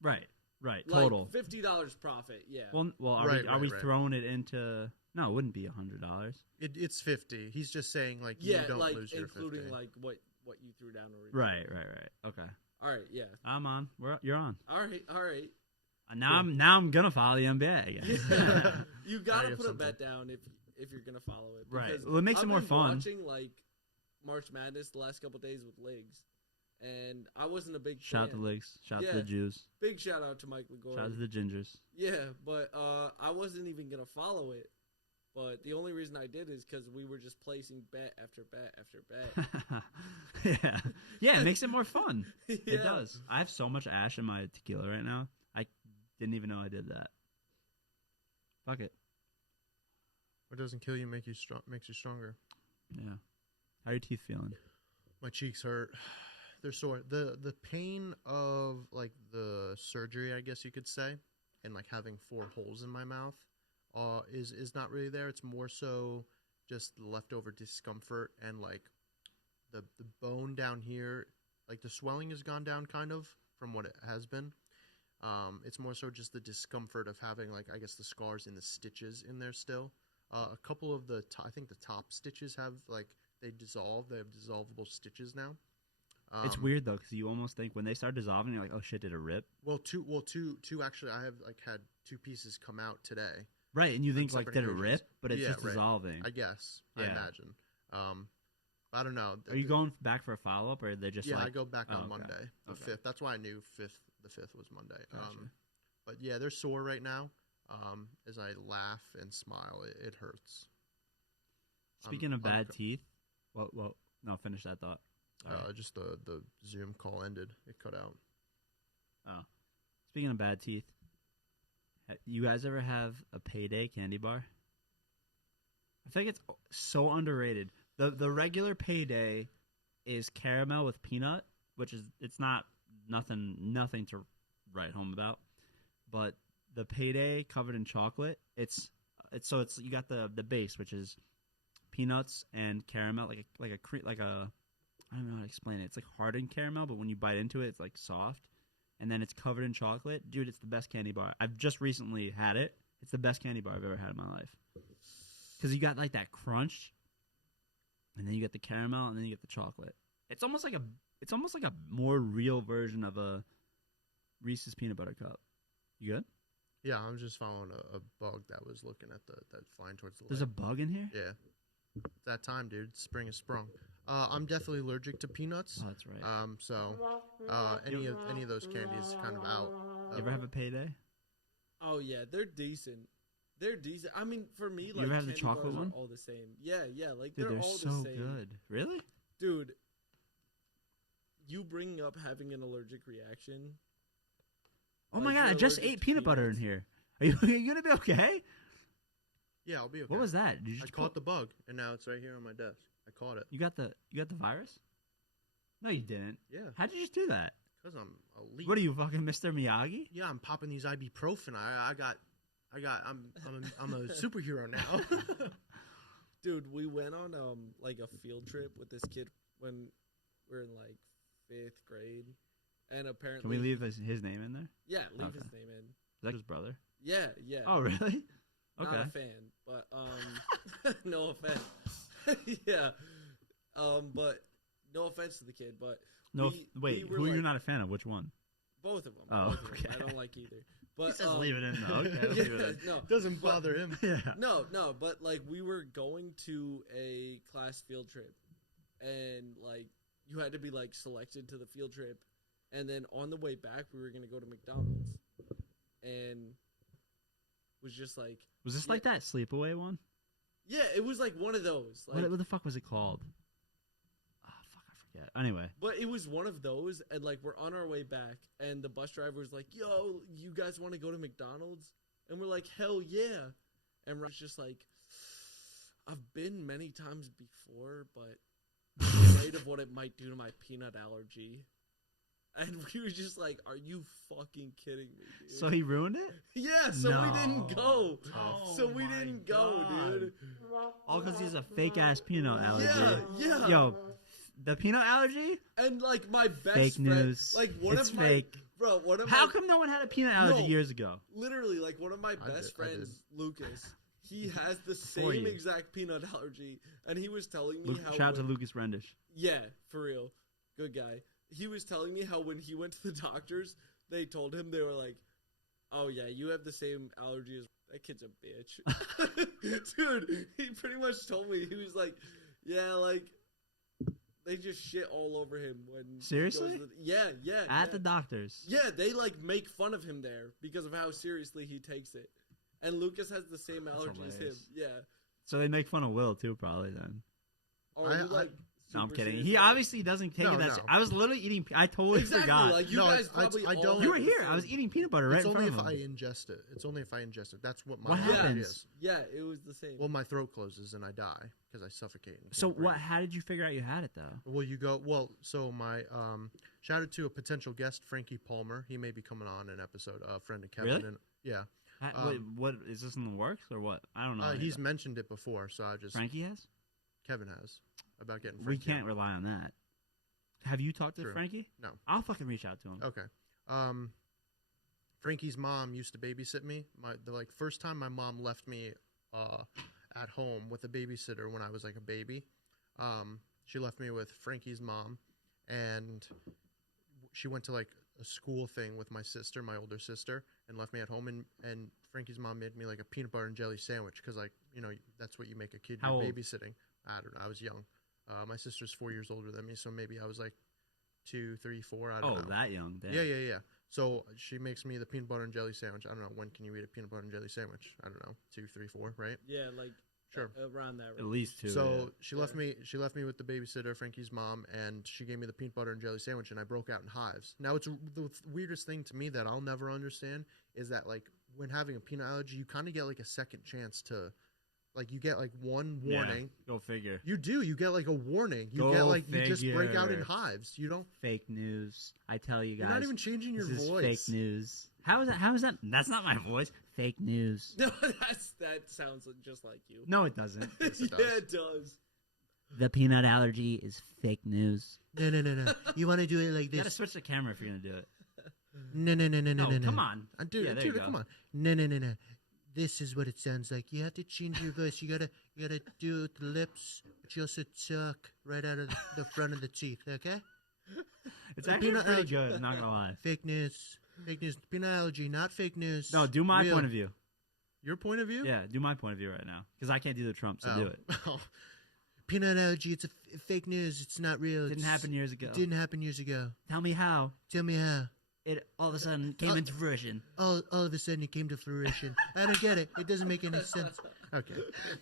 Right. Like Total $50 profit. Yeah. Well, are we throwing it into? No, it wouldn't be $100. It's 50. He's just saying like yeah, you don't like lose your 50. including like what you threw down already. Right. Okay. All right. Yeah. I'm on. You're on. All right. Now I'm gonna follow the NBA. I guess. Yeah. You gotta put a bet down if you're gonna follow it. Right. Well, it makes it more fun. Watching like March Madness the last couple days with Ligs, and I wasn't a big shout out to Ligs. Shout out to the Jews. Big shout out to Mike Ligori. Shout out to the Gingers. Yeah, but I wasn't even gonna follow it. But the only reason I did is because we were just placing bet after bet after bet. Yeah, it makes it more fun. Yeah. It does. I have so much ash in my tequila right now. I didn't even know I did that. Fuck it. What doesn't kill you makes you stronger. Yeah. How are your teeth feeling? My cheeks hurt. They're sore. The pain of like the surgery, I guess you could say, and like having 4 holes in my mouth, is not really there. It's more so just the leftover discomfort and like the bone down here, like the swelling has gone down kind of from what it has been. It's more so just the discomfort of having like I guess the scars and the stitches in there still. A couple of I think the top stitches have like they dissolve. They have dissolvable stitches now. It's weird though because you almost think when they start dissolving, you're like, oh shit, did it rip? Well, two actually. I have like had 2 pieces come out today. Right, and you think like did it rip? But it's just right. dissolving. I guess. Yeah. I imagine. I don't know. Are you going back for a follow up, or are they just? Yeah, like... I go back on okay. Monday, the 5th. That's why I knew the 5th was Monday. Gotcha. But yeah, they're sore right now. As I laugh and smile, it hurts. Speaking of bad teeth, well, no, finish that thought. Just the Zoom call ended. It cut out. Oh, speaking of bad teeth, you guys ever have a Payday candy bar? I think it's so underrated. The regular Payday is caramel with peanut, which is it's not nothing to write home about. But the Payday covered in chocolate, it's you got the base, which is peanuts and caramel, like a I don't know how to explain it. It's like hardened caramel, but when you bite into it, it's like soft. and then it's covered in chocolate. Dude, it's the best candy bar. I've just recently had it. It's the best candy bar I've ever had in my life. Because you got like that crunch, and then you get the caramel, and then you get the chocolate. It's almost like a more real version of a Reese's peanut butter cup. You good? Yeah, I was just following a bug that was looking at that flying towards the There's light. a bug in here? Yeah. It's that time, dude. Spring is sprung. I'm definitely allergic to peanuts. Oh, that's right. So any of those candies kind of out. You ever have a payday? Oh yeah, they're decent. They're decent. I mean, for me, like ever have the candy chocolate bars one? are all the same. Yeah, like Dude, they're they're all so the same. good. Really? Dude. You bringing up having an allergic reaction. Oh Like, my god, I you're just allergic ate to peanut butter in peanuts. here. Are you gonna be okay? Yeah, I'll be okay. What was that? Did you I just caught the bug, and now it's right here on my desk. I caught it. You got the virus? No, you didn't. Yeah, How'd you just do that? because I'm elite. What are you, fucking Mr. Miyagi? Yeah, I'm popping these ibuprofen. I'm a superhero now. Dude, we went on like a field trip with this kid when we were in like 5th grade, and apparently Can we leave his name in there? Yeah, leave Okay. his name in. Is that his brother? Yeah. Oh, really? Not Okay. a fan, but no offense. Yeah, but no offense to the kid, but No, we were who are you like- not a fan of? Which one? both of them. Oh, both of them. I okay. don't like either. But He says leave it in, though. Okay, let's yeah, leave it in. no, Doesn't bother him. Yeah. no, but like we were going to a class field trip, and like you had to be like selected to the field trip, and then on the way back we were gonna go to McDonald's, and was just like, Was this Yeah. like that sleepaway one? yeah, it was like one of those, like, What the fuck was it called? Oh, fuck, I forget. Anyway. but it was one of those, and like we're on our way back, and the bus driver was like, "Yo, you guys want to go to McDonald's?" And we're like, "Hell yeah!" And Ryan's just like, "I've been many times before, but I'm afraid of what it might do to my peanut allergy." And we were just like, "Are you fucking kidding me, dude?" So he ruined it? yeah, so we didn't go. Oh So we my didn't go, God. dude. All because he's a fake-ass peanut allergy. Yeah. Yo, the peanut allergy? And like my best Fake friend, news. like one It's of my fake. bro, one of How my come no one had a peanut allergy No. years ago? literally like one of my I best did. friends, Lucas. He has the For same you. exact peanut allergy, and he was telling me how. Shout out to when- Lucas Rendish. Yeah, for real, good guy. He was telling me how when he went to the doctors, they told him they were like, "Oh yeah, you have the same allergy as that kid's a bitch." Dude, he pretty much told me, he was like, "Yeah, like they just shit all over him when." he goes Seriously? to the- yeah. At the doctor's. Yeah, they like make fun of him there because of how seriously he takes it. And Lucas has the same That's allergy as him. hilarious. Yeah. So they make fun of Will, too, probably, then. Or you like No, I'm super kidding. serious He about it? obviously doesn't take No, it that. no. I was literally eating. I totally Exactly, forgot. like you No, guys I probably don't- all You were have here. the I was same- eating peanut butter right It's in only front if of I him. ingest it. It's only if I ingest it. That's what my What allergy happens? is. Yeah, it was the same. Well, my throat closes and I die because I suffocate. and So can't breathe. what? How did you figure out you had it though? Well, you go. Well, so my shout out to a potential guest, Frankie Palmer. He may be coming on an episode. Friend of Kevin. Really? And, yeah. Wait, what is this in the works or what? I don't know. He's mentioned it before, so I just Frankie has. Kevin has about getting. We Frankie can't on. rely on that. Have you talked to True. Frankie? No. I'll fucking reach out to him. Okay. Frankie's mom used to babysit me. The first time my mom left me at home with a babysitter when I was like a baby. She left me with Frankie's mom, and she went to like a school thing with my sister, my older sister, and left me at home. And Frankie's mom made me like a peanut butter and jelly sandwich because like that's what you make a kid. How You're old? babysitting. I don't know. I was young. My sister's 4 years older than me, so maybe I was like 2, 3, 4. I don't know. Oh, that young. Damn. Yeah. So she makes me the peanut butter and jelly sandwich. I don't know, when can you eat a peanut butter and jelly sandwich? I don't know, 2, 3, 4, right? Yeah, like Sure. around that At range. least two. So yeah. she left me. She left me with the babysitter, Frankie's mom, and she gave me the peanut butter and jelly sandwich, and I broke out in hives. Now it's the weirdest thing to me that I'll never understand is that like when having a peanut allergy, you kind of get like a second chance to, like you get like one warning. Yeah, go figure. You do. You get like a warning. You Go get like you just break out in figure. hives. You don't. Fake news. I tell you guys. You're not even changing your this voice. is fake news. How is that? How is that? That's not my voice. Fake news. No, that sounds just like you. No, it doesn't. Yes, it Yeah, does. it does. The peanut allergy is fake news. No. You want to do it like You gotta this? switch the camera if you're gonna do it. No. Come on. Dude, Yeah, there you go. come on. No. This is what it sounds like. You have to change your voice. You gotta do it with the lips, but you also talk right out of the front of the teeth. Okay? It's actually Peanut pretty allergy. good. Not gonna lie. Fake news. Peanut allergy, not fake news. No, do my Real. point of view. Your point of view? Yeah, do my point of view right now because I can't do the Trump, so do it. Peanut allergy. It's fake news. It's not real. Didn't happen years ago. It didn't happen years ago. Tell me how Tell me how. it all of a sudden came into fruition. All of a sudden it came to fruition. I don't get it. It doesn't make any sense. Okay.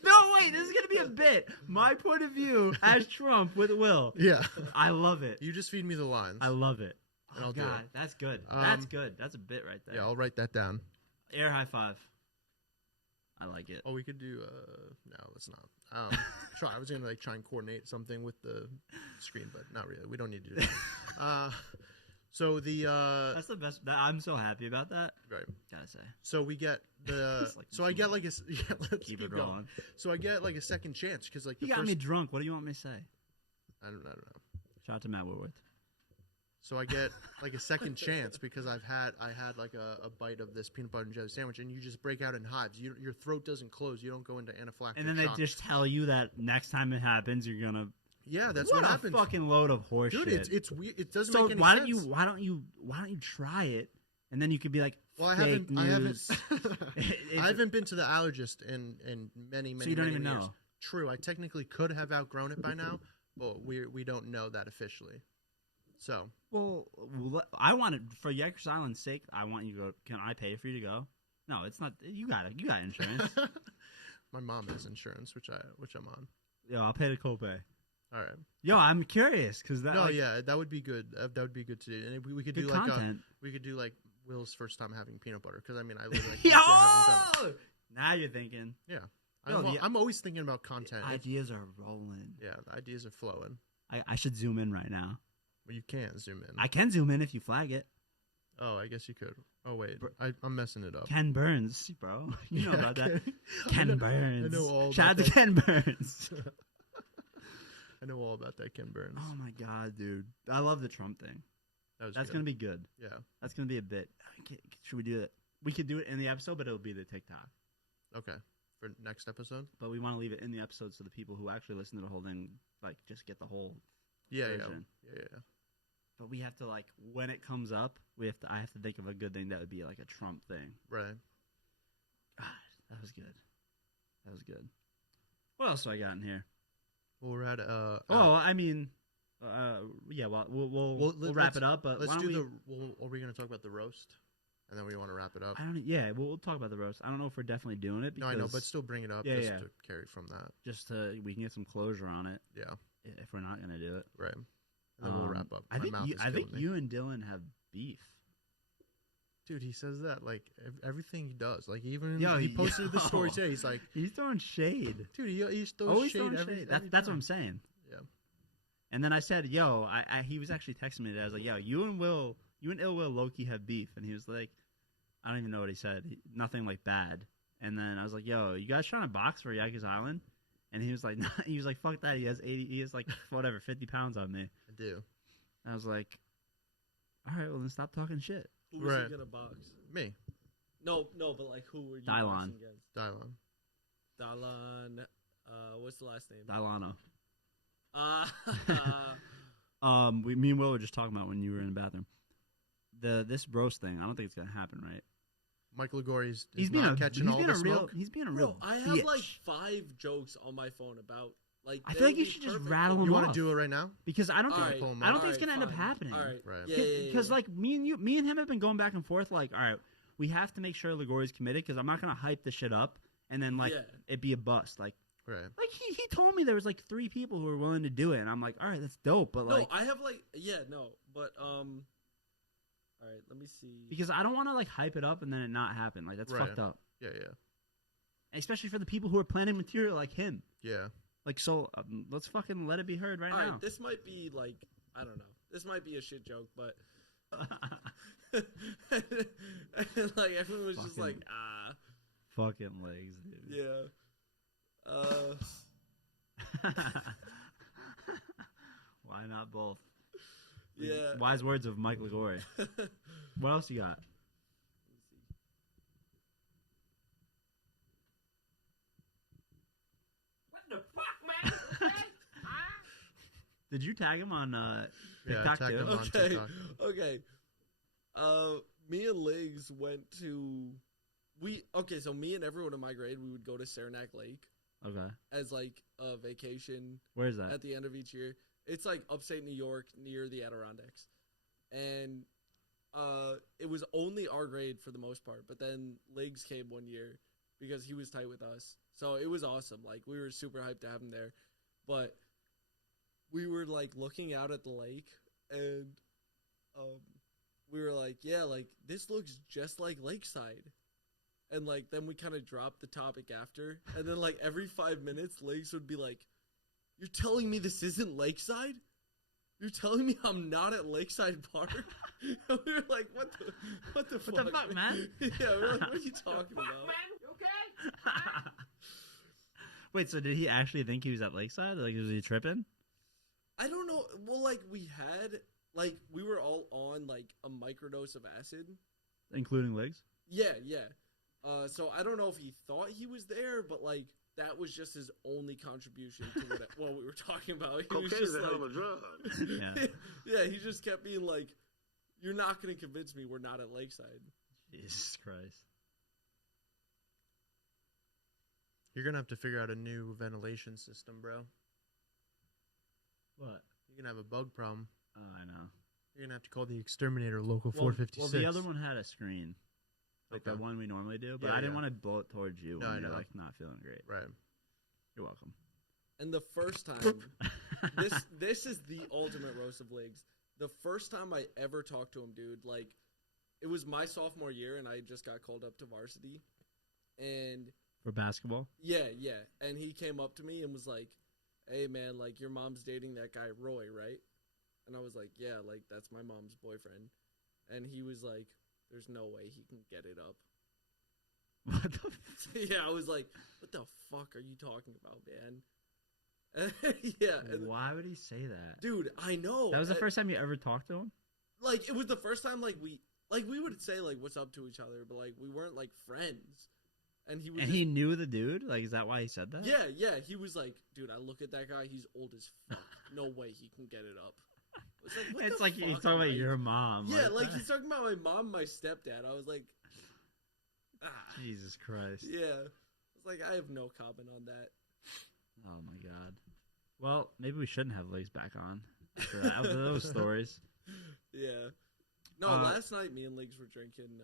No, wait, this is gonna be a bit. My point of view as Trump with Will. Yeah. I love it. You just feed me the lines. I love it. And Oh I'll do God, it. that's good. That's good. That's a bit right there. Yeah, I'll write that down. Air high five. I like it. Oh, we could do. No, let's not. Try. I was gonna try and coordinate something with the screen, but not really. We don't need to do that. So the That's the best. I'm so happy about that. right. Gotta say. So we get the. It's like so I get let's Keep it rolling. So I get a second chance because You got me drunk. What do you want me to say? I don't know. Shout out to Matt Whitworth. So I get a second chance because I had a bite of this peanut butter and jelly sandwich, and you just break out in hives. Your throat doesn't close. You don't go into anaphylactic And then they shock. just tell you that next time it happens, you're gonna. Yeah, that's what what a happens. fucking load of horseshit. Dude, it's weird. It doesn't So make any why sense. don't you try it, and then you could be like, Well, I fake haven't. news. I haven't been to the allergist in many. So you don't many even years. know. True, I technically could have outgrown it by now, but we don't know that officially. So Well, I want it for Yikers Island's sake. I want you to go. Can I pay for you to go? No, it's not. You got it. You got insurance. my mom has insurance, which I'm on. Yo, I'll pay the copay. All right. Yo, I'm curious because that. No, like, yeah, that would be good. That would be good to do. And we could good do like content. we could do like Will's first time having peanut butter because I mean I literally Yo, haven't done it. now you're thinking. Yeah. Yo, I'm always thinking about content. Ideas are rolling. Yeah, the ideas are flowing. I should zoom in right now. Well, you can't zoom in. I can zoom in if you flag it. Oh, I guess you could. Oh wait, I'm messing it up. Ken Burns, bro. You know Yeah, about that. I Ken know- Burns. I know all Shout out about to that. Ken Burns. I know all about that Ken Burns. Oh my god, dude! I love the Trump thing. That's good. gonna be good. Yeah. That's gonna be a bit. Should we do it? We could do it in the episode, but it'll be the TikTok. Okay. For next episode. But we want to leave it in the episode so the people who actually listen to the whole thing, like, just get the whole Yeah. version. Yeah. But we have to, like, when it comes up, I have to think of a good thing that would be like a Trump thing. Right. God, that was good. That was good. What else do I got in here? Well, we're at I mean, yeah. Well, we'll wrap it up. But let's why don't do we, are we going to talk about the roast, and then we want to wrap it up? I don't. Yeah, we'll talk about the roast. I don't know if we're definitely doing it. No, Because I know, but still bring it up Yeah, just yeah. to carry from that. just we can get some closure on it. Yeah. If we're not gonna do it, Right. And then we'll wrap up. I My think mouth is I think killing me. you and Dylan have beef. Dude, he says that like everything he does. Like even Yo, he posted the story yo. today. He's like, He's throwing shade. dude, he throws Always shade throwing every shade. every That's what time. I'm saying. Yeah. And then I said, "Yo," he was actually texting me today. I was like, "Yo, you and Ill Will Loki have beef," and he was like, "I don't even know what he said. Nothing like bad." And then I was like, "Yo, you guys trying to box for Yikers Island?" And he was like, nah. He was like, "Fuck that. He has like whatever 50 pounds on me." I do. And I was like, "All right, well then stop talking shit." Who was Right. he gonna box? Me, No, but like who were you Dylon. boxing against? Dylon. Dylon. What's the last name? Dilano. Uh, Me and Will were just talking about when you were in the bathroom. This roast thing, I don't think it's gonna happen, right? Mike Ligori's He's not catching all the smoke. He's being a real. bro, I have like bitch. 5 jokes on my phone about like. I they feel like would you be should just perfect rattle for- them You want off. to do it right now? Because I don't think Alright, pull 'em I don't up. think it's gonna end up fine. happening. All right, Right. yeah, Because like me and him have been going back and forth. Like, all right, we have to make sure Ligori's committed because I'm not gonna hype this shit up and then like Yeah. it be a bust. Like Right. he told me there was like 3 people who were willing to do it, and I'm like, all right, that's dope. But like, no, I have like but all right, let me see. because I don't want to like hype it up and then it not happen. Like that's Right. fucked up, Yeah. especially for the people who are planning material like him. Yeah. Like, so let's fucking let it be heard right All now. right, this might be like I don't know. This might be a shit joke, but like everyone was just like Fucking legs, dude. yeah. Why not both? Yeah. Wise words of Mike Ligori. What else you got? What the fuck, man? Okay? Did you tag him on Yeah, TikTok tag too? him on Okay. TikTok. Okay. Me and Ligs went to so me and everyone in my grade, we would go to Saranac Lake Okay. as like a vacation Where's that? at the end of each year. It's like upstate New York near the Adirondacks. And it was only our grade for the most part, but then Ligs came one year because he was tight with us. So it was awesome. Like we were super hyped to have him there. But we were like looking out at the lake and we were like, yeah, like this looks just like Lakeside. And like then we kind of dropped the topic after, and then like every 5 minutes Ligs would be like, you're telling me this isn't Lakeside? You're telling me I'm not at Lakeside Park? And we were like, what the fuck? What the fuck, man? Yeah, we were like, what are you talking about? Man, you okay? Wait, so did he actually think he was at Lakeside? Like, was he tripping? I don't know. Well, like we were all on like a microdose of acid. Including Ligs? Yeah. So I don't know if he thought he was there, but like that was just his only contribution to what we were talking about. He was just a hell of like, a drug. Yeah. yeah, he just kept being like, "You're not going to convince me we're not at Lakeside." Jesus Christ. You're gonna have to figure out a new ventilation system, bro. What? You're gonna have a bug problem. Oh, I know. You're gonna have to call the exterminator local Well, 456. well, the other one had a screen. Like the Okay. one we normally do, but Yeah, I didn't yeah. want to blow it towards you No, when I you're know. like not feeling great. Right. You're welcome. And the first time, this is the ultimate roast of Ligs. The first time I ever talked to him, dude, like it was my sophomore year, and I just got called up to varsity, and For basketball? yeah, and he came up to me and was like, "Hey, man, like your mom's dating that guy Roy, right?" And I was like, "Yeah, like that's my mom's boyfriend," and he was like, "There's no way he can get it up." What the Yeah, I was like, "What the fuck are you talking about, man?" Yeah, and, Why would he say that? dude, I know That was the first time you ever talked to him? Like it was the first time like we would say like what's up to each other, but like we weren't like friends. And he was And he knew the dude? Like, is that why he said that? yeah, he was like, "Dude, I look at that guy, he's old as fuck. No way he can get it up." I was like, what It's the like fuck, he's talking about Mike? your mom. Yeah, like that. he's talking about my mom, my stepdad. I was like, Jesus Christ. yeah. I was like, I have no comment on that. Oh, my God. Well, maybe we shouldn't have Ligs back on after those stories. Yeah. No, last night me and Ligs were drinking.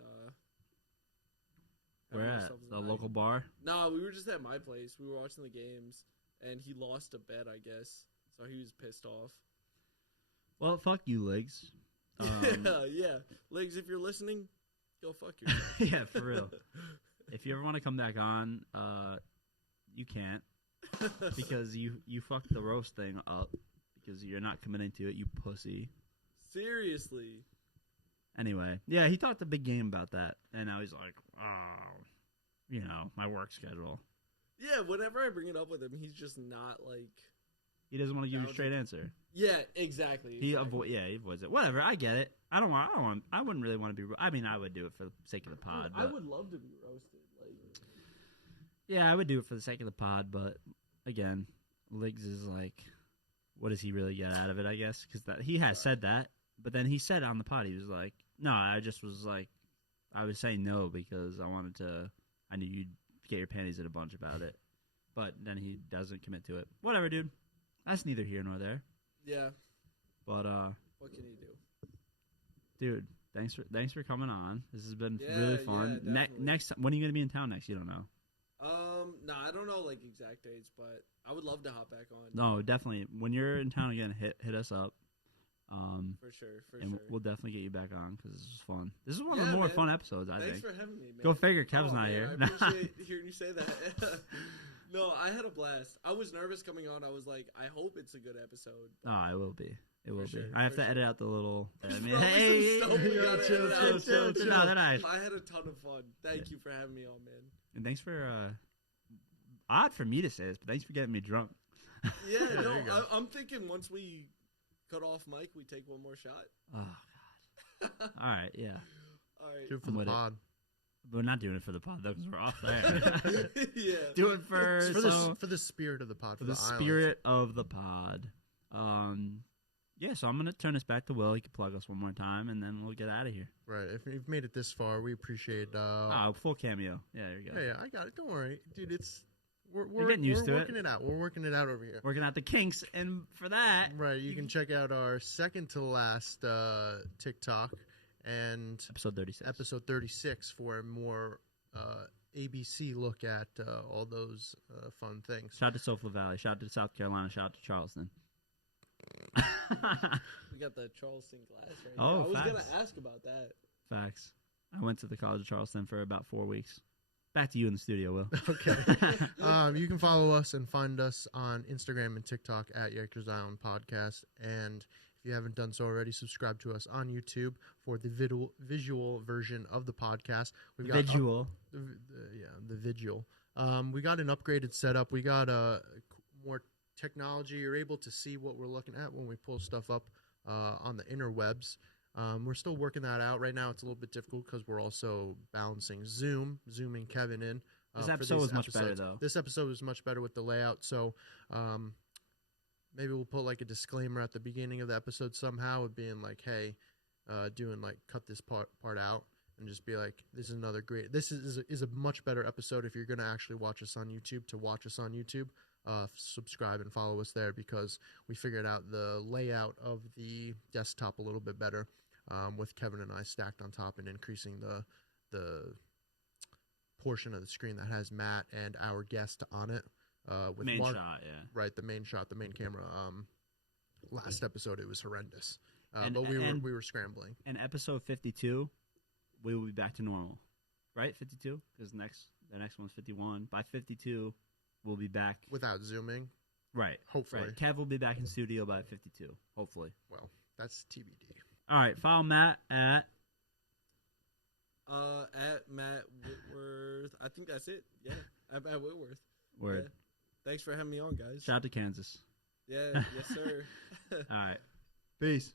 Where having at? ourselves a The night. local bar? No, we were just at my place. We were watching the games, and he lost a bet, I guess. So he was pissed off. Well, fuck you, Ligs. Yeah. Ligs, if you're listening, go fuck yourself. Yeah, for real. If you ever want to come back on, you can't. Because you fucked the roast thing up. Because you're not committing to it, you pussy. Seriously. Anyway, yeah, he talked a big game about that. And now he's like, oh, my work schedule. Yeah, whenever I bring it up with him, he's just not like. He doesn't want to give you a straight answer. Yeah, exactly. He avoids it. Whatever, I get it. I wouldn't really want to be. I mean, I would do it for the sake of the pod. I But, would love to be roasted. Like, yeah, I would do it for the sake of the pod. But again, Ligs is like, what does he really get out of it? I guess because he has said that, but then he said on the pod he was like, no, I just was like, I was saying no because I knew you'd get your panties in a bunch about it. But then he doesn't commit to it. Whatever, dude. That's neither here nor there. yeah. But What can he do? dude, thanks for coming on. This has been Yeah, really fun. yeah, definitely. Next, when are you gonna be in town next? You don't know. No, I don't know like exact dates, but I would love to hop back on. No, definitely. When you're in town again, hit us up. For sure. And we'll definitely get you back on because this is fun. This is one of the Yeah, more man. fun episodes, I Thanks think. for having me, man. Go figure, Kev's Oh, not man, here. I appreciate hearing you say that. No, I had a blast. I was nervous coming on. I was like, I hope it's a good episode. Oh, it will be. It will sure, be. I have for to edit out the little. I mean, Probably hey, some stuff we gotta edit out. chill. No, they're nice. I had a ton of fun. Thank you for having me on, man. And thanks for. Odd for me to say this, but thanks for getting me drunk. Yeah, there no, you go. I'm thinking once we cut off mic. We take one more shot. Oh God. All right, yeah. All right. Do it for I'm the with it. pod. We're not doing it for the pod though, because we're off there. Yeah. Do it for For the spirit of the pod. for the spirit of the pod. Yeah. So I'm gonna turn this back to Will. He can plug us one more time, and then we'll get out of here. Right. If you've made it this far, we appreciate. Full cameo. Yeah, there you go. Yeah, I got it. Don't worry, dude. You're getting used to it. We're working it out. We're working it out over here. Working out the kinks, and for that, Right. You can check out our second to last TikTok and episode 36. for a more ABC look at all those fun things. Shout out to Sofa Valley. Shout out to South Carolina. Shout out to Charleston. We got the Charleston glass right Oh, here. I was facts. going to ask about that. Facts. I went to the College of Charleston for about 4 weeks. Back to you in the studio, Will. Okay. You can follow us and find us on Instagram and TikTok at Yikers Island Podcast. And if you haven't done so already, subscribe to us on YouTube for the visual version of the podcast. We've got Visual. the visual. We got an upgraded setup. We got more technology. You're able to see what we're looking at when we pull stuff up on the interwebs. We're still working that out. Right now it's a little bit difficult because we're also balancing zooming Kevin in. This for episode these was much better, episodes. though. This episode was much better with the layout. So maybe we'll put like a disclaimer at the beginning of the episode somehow of being like, hey, doing like cut this part out and just be like, this is a much better episode if you're going to actually watch us on YouTube. To watch us on YouTube, subscribe and follow us there because we figured out the layout of the desktop a little bit better with Kevin and I stacked on top and increasing the portion of the screen that has Matt and our guest on it. With Main Mark, shot, yeah. Right, the main shot, the main camera. Last episode it was horrendous, And- but we and- were scrambling. In episode 52, we will be back to normal. Right? 52? Because the next one's 51. By 52, we'll be back. Without zooming, Right. hopefully. Right. Kev will be back in studio by 52. Hopefully. Well, that's TBD. All right. Follow Matt at Matt Whitworth. I think that's it. Yeah, at Matt Whitworth. Word. Yeah. Thanks for having me on, guys. Shout out to Kansas. Yeah, yes, sir. All right. Peace.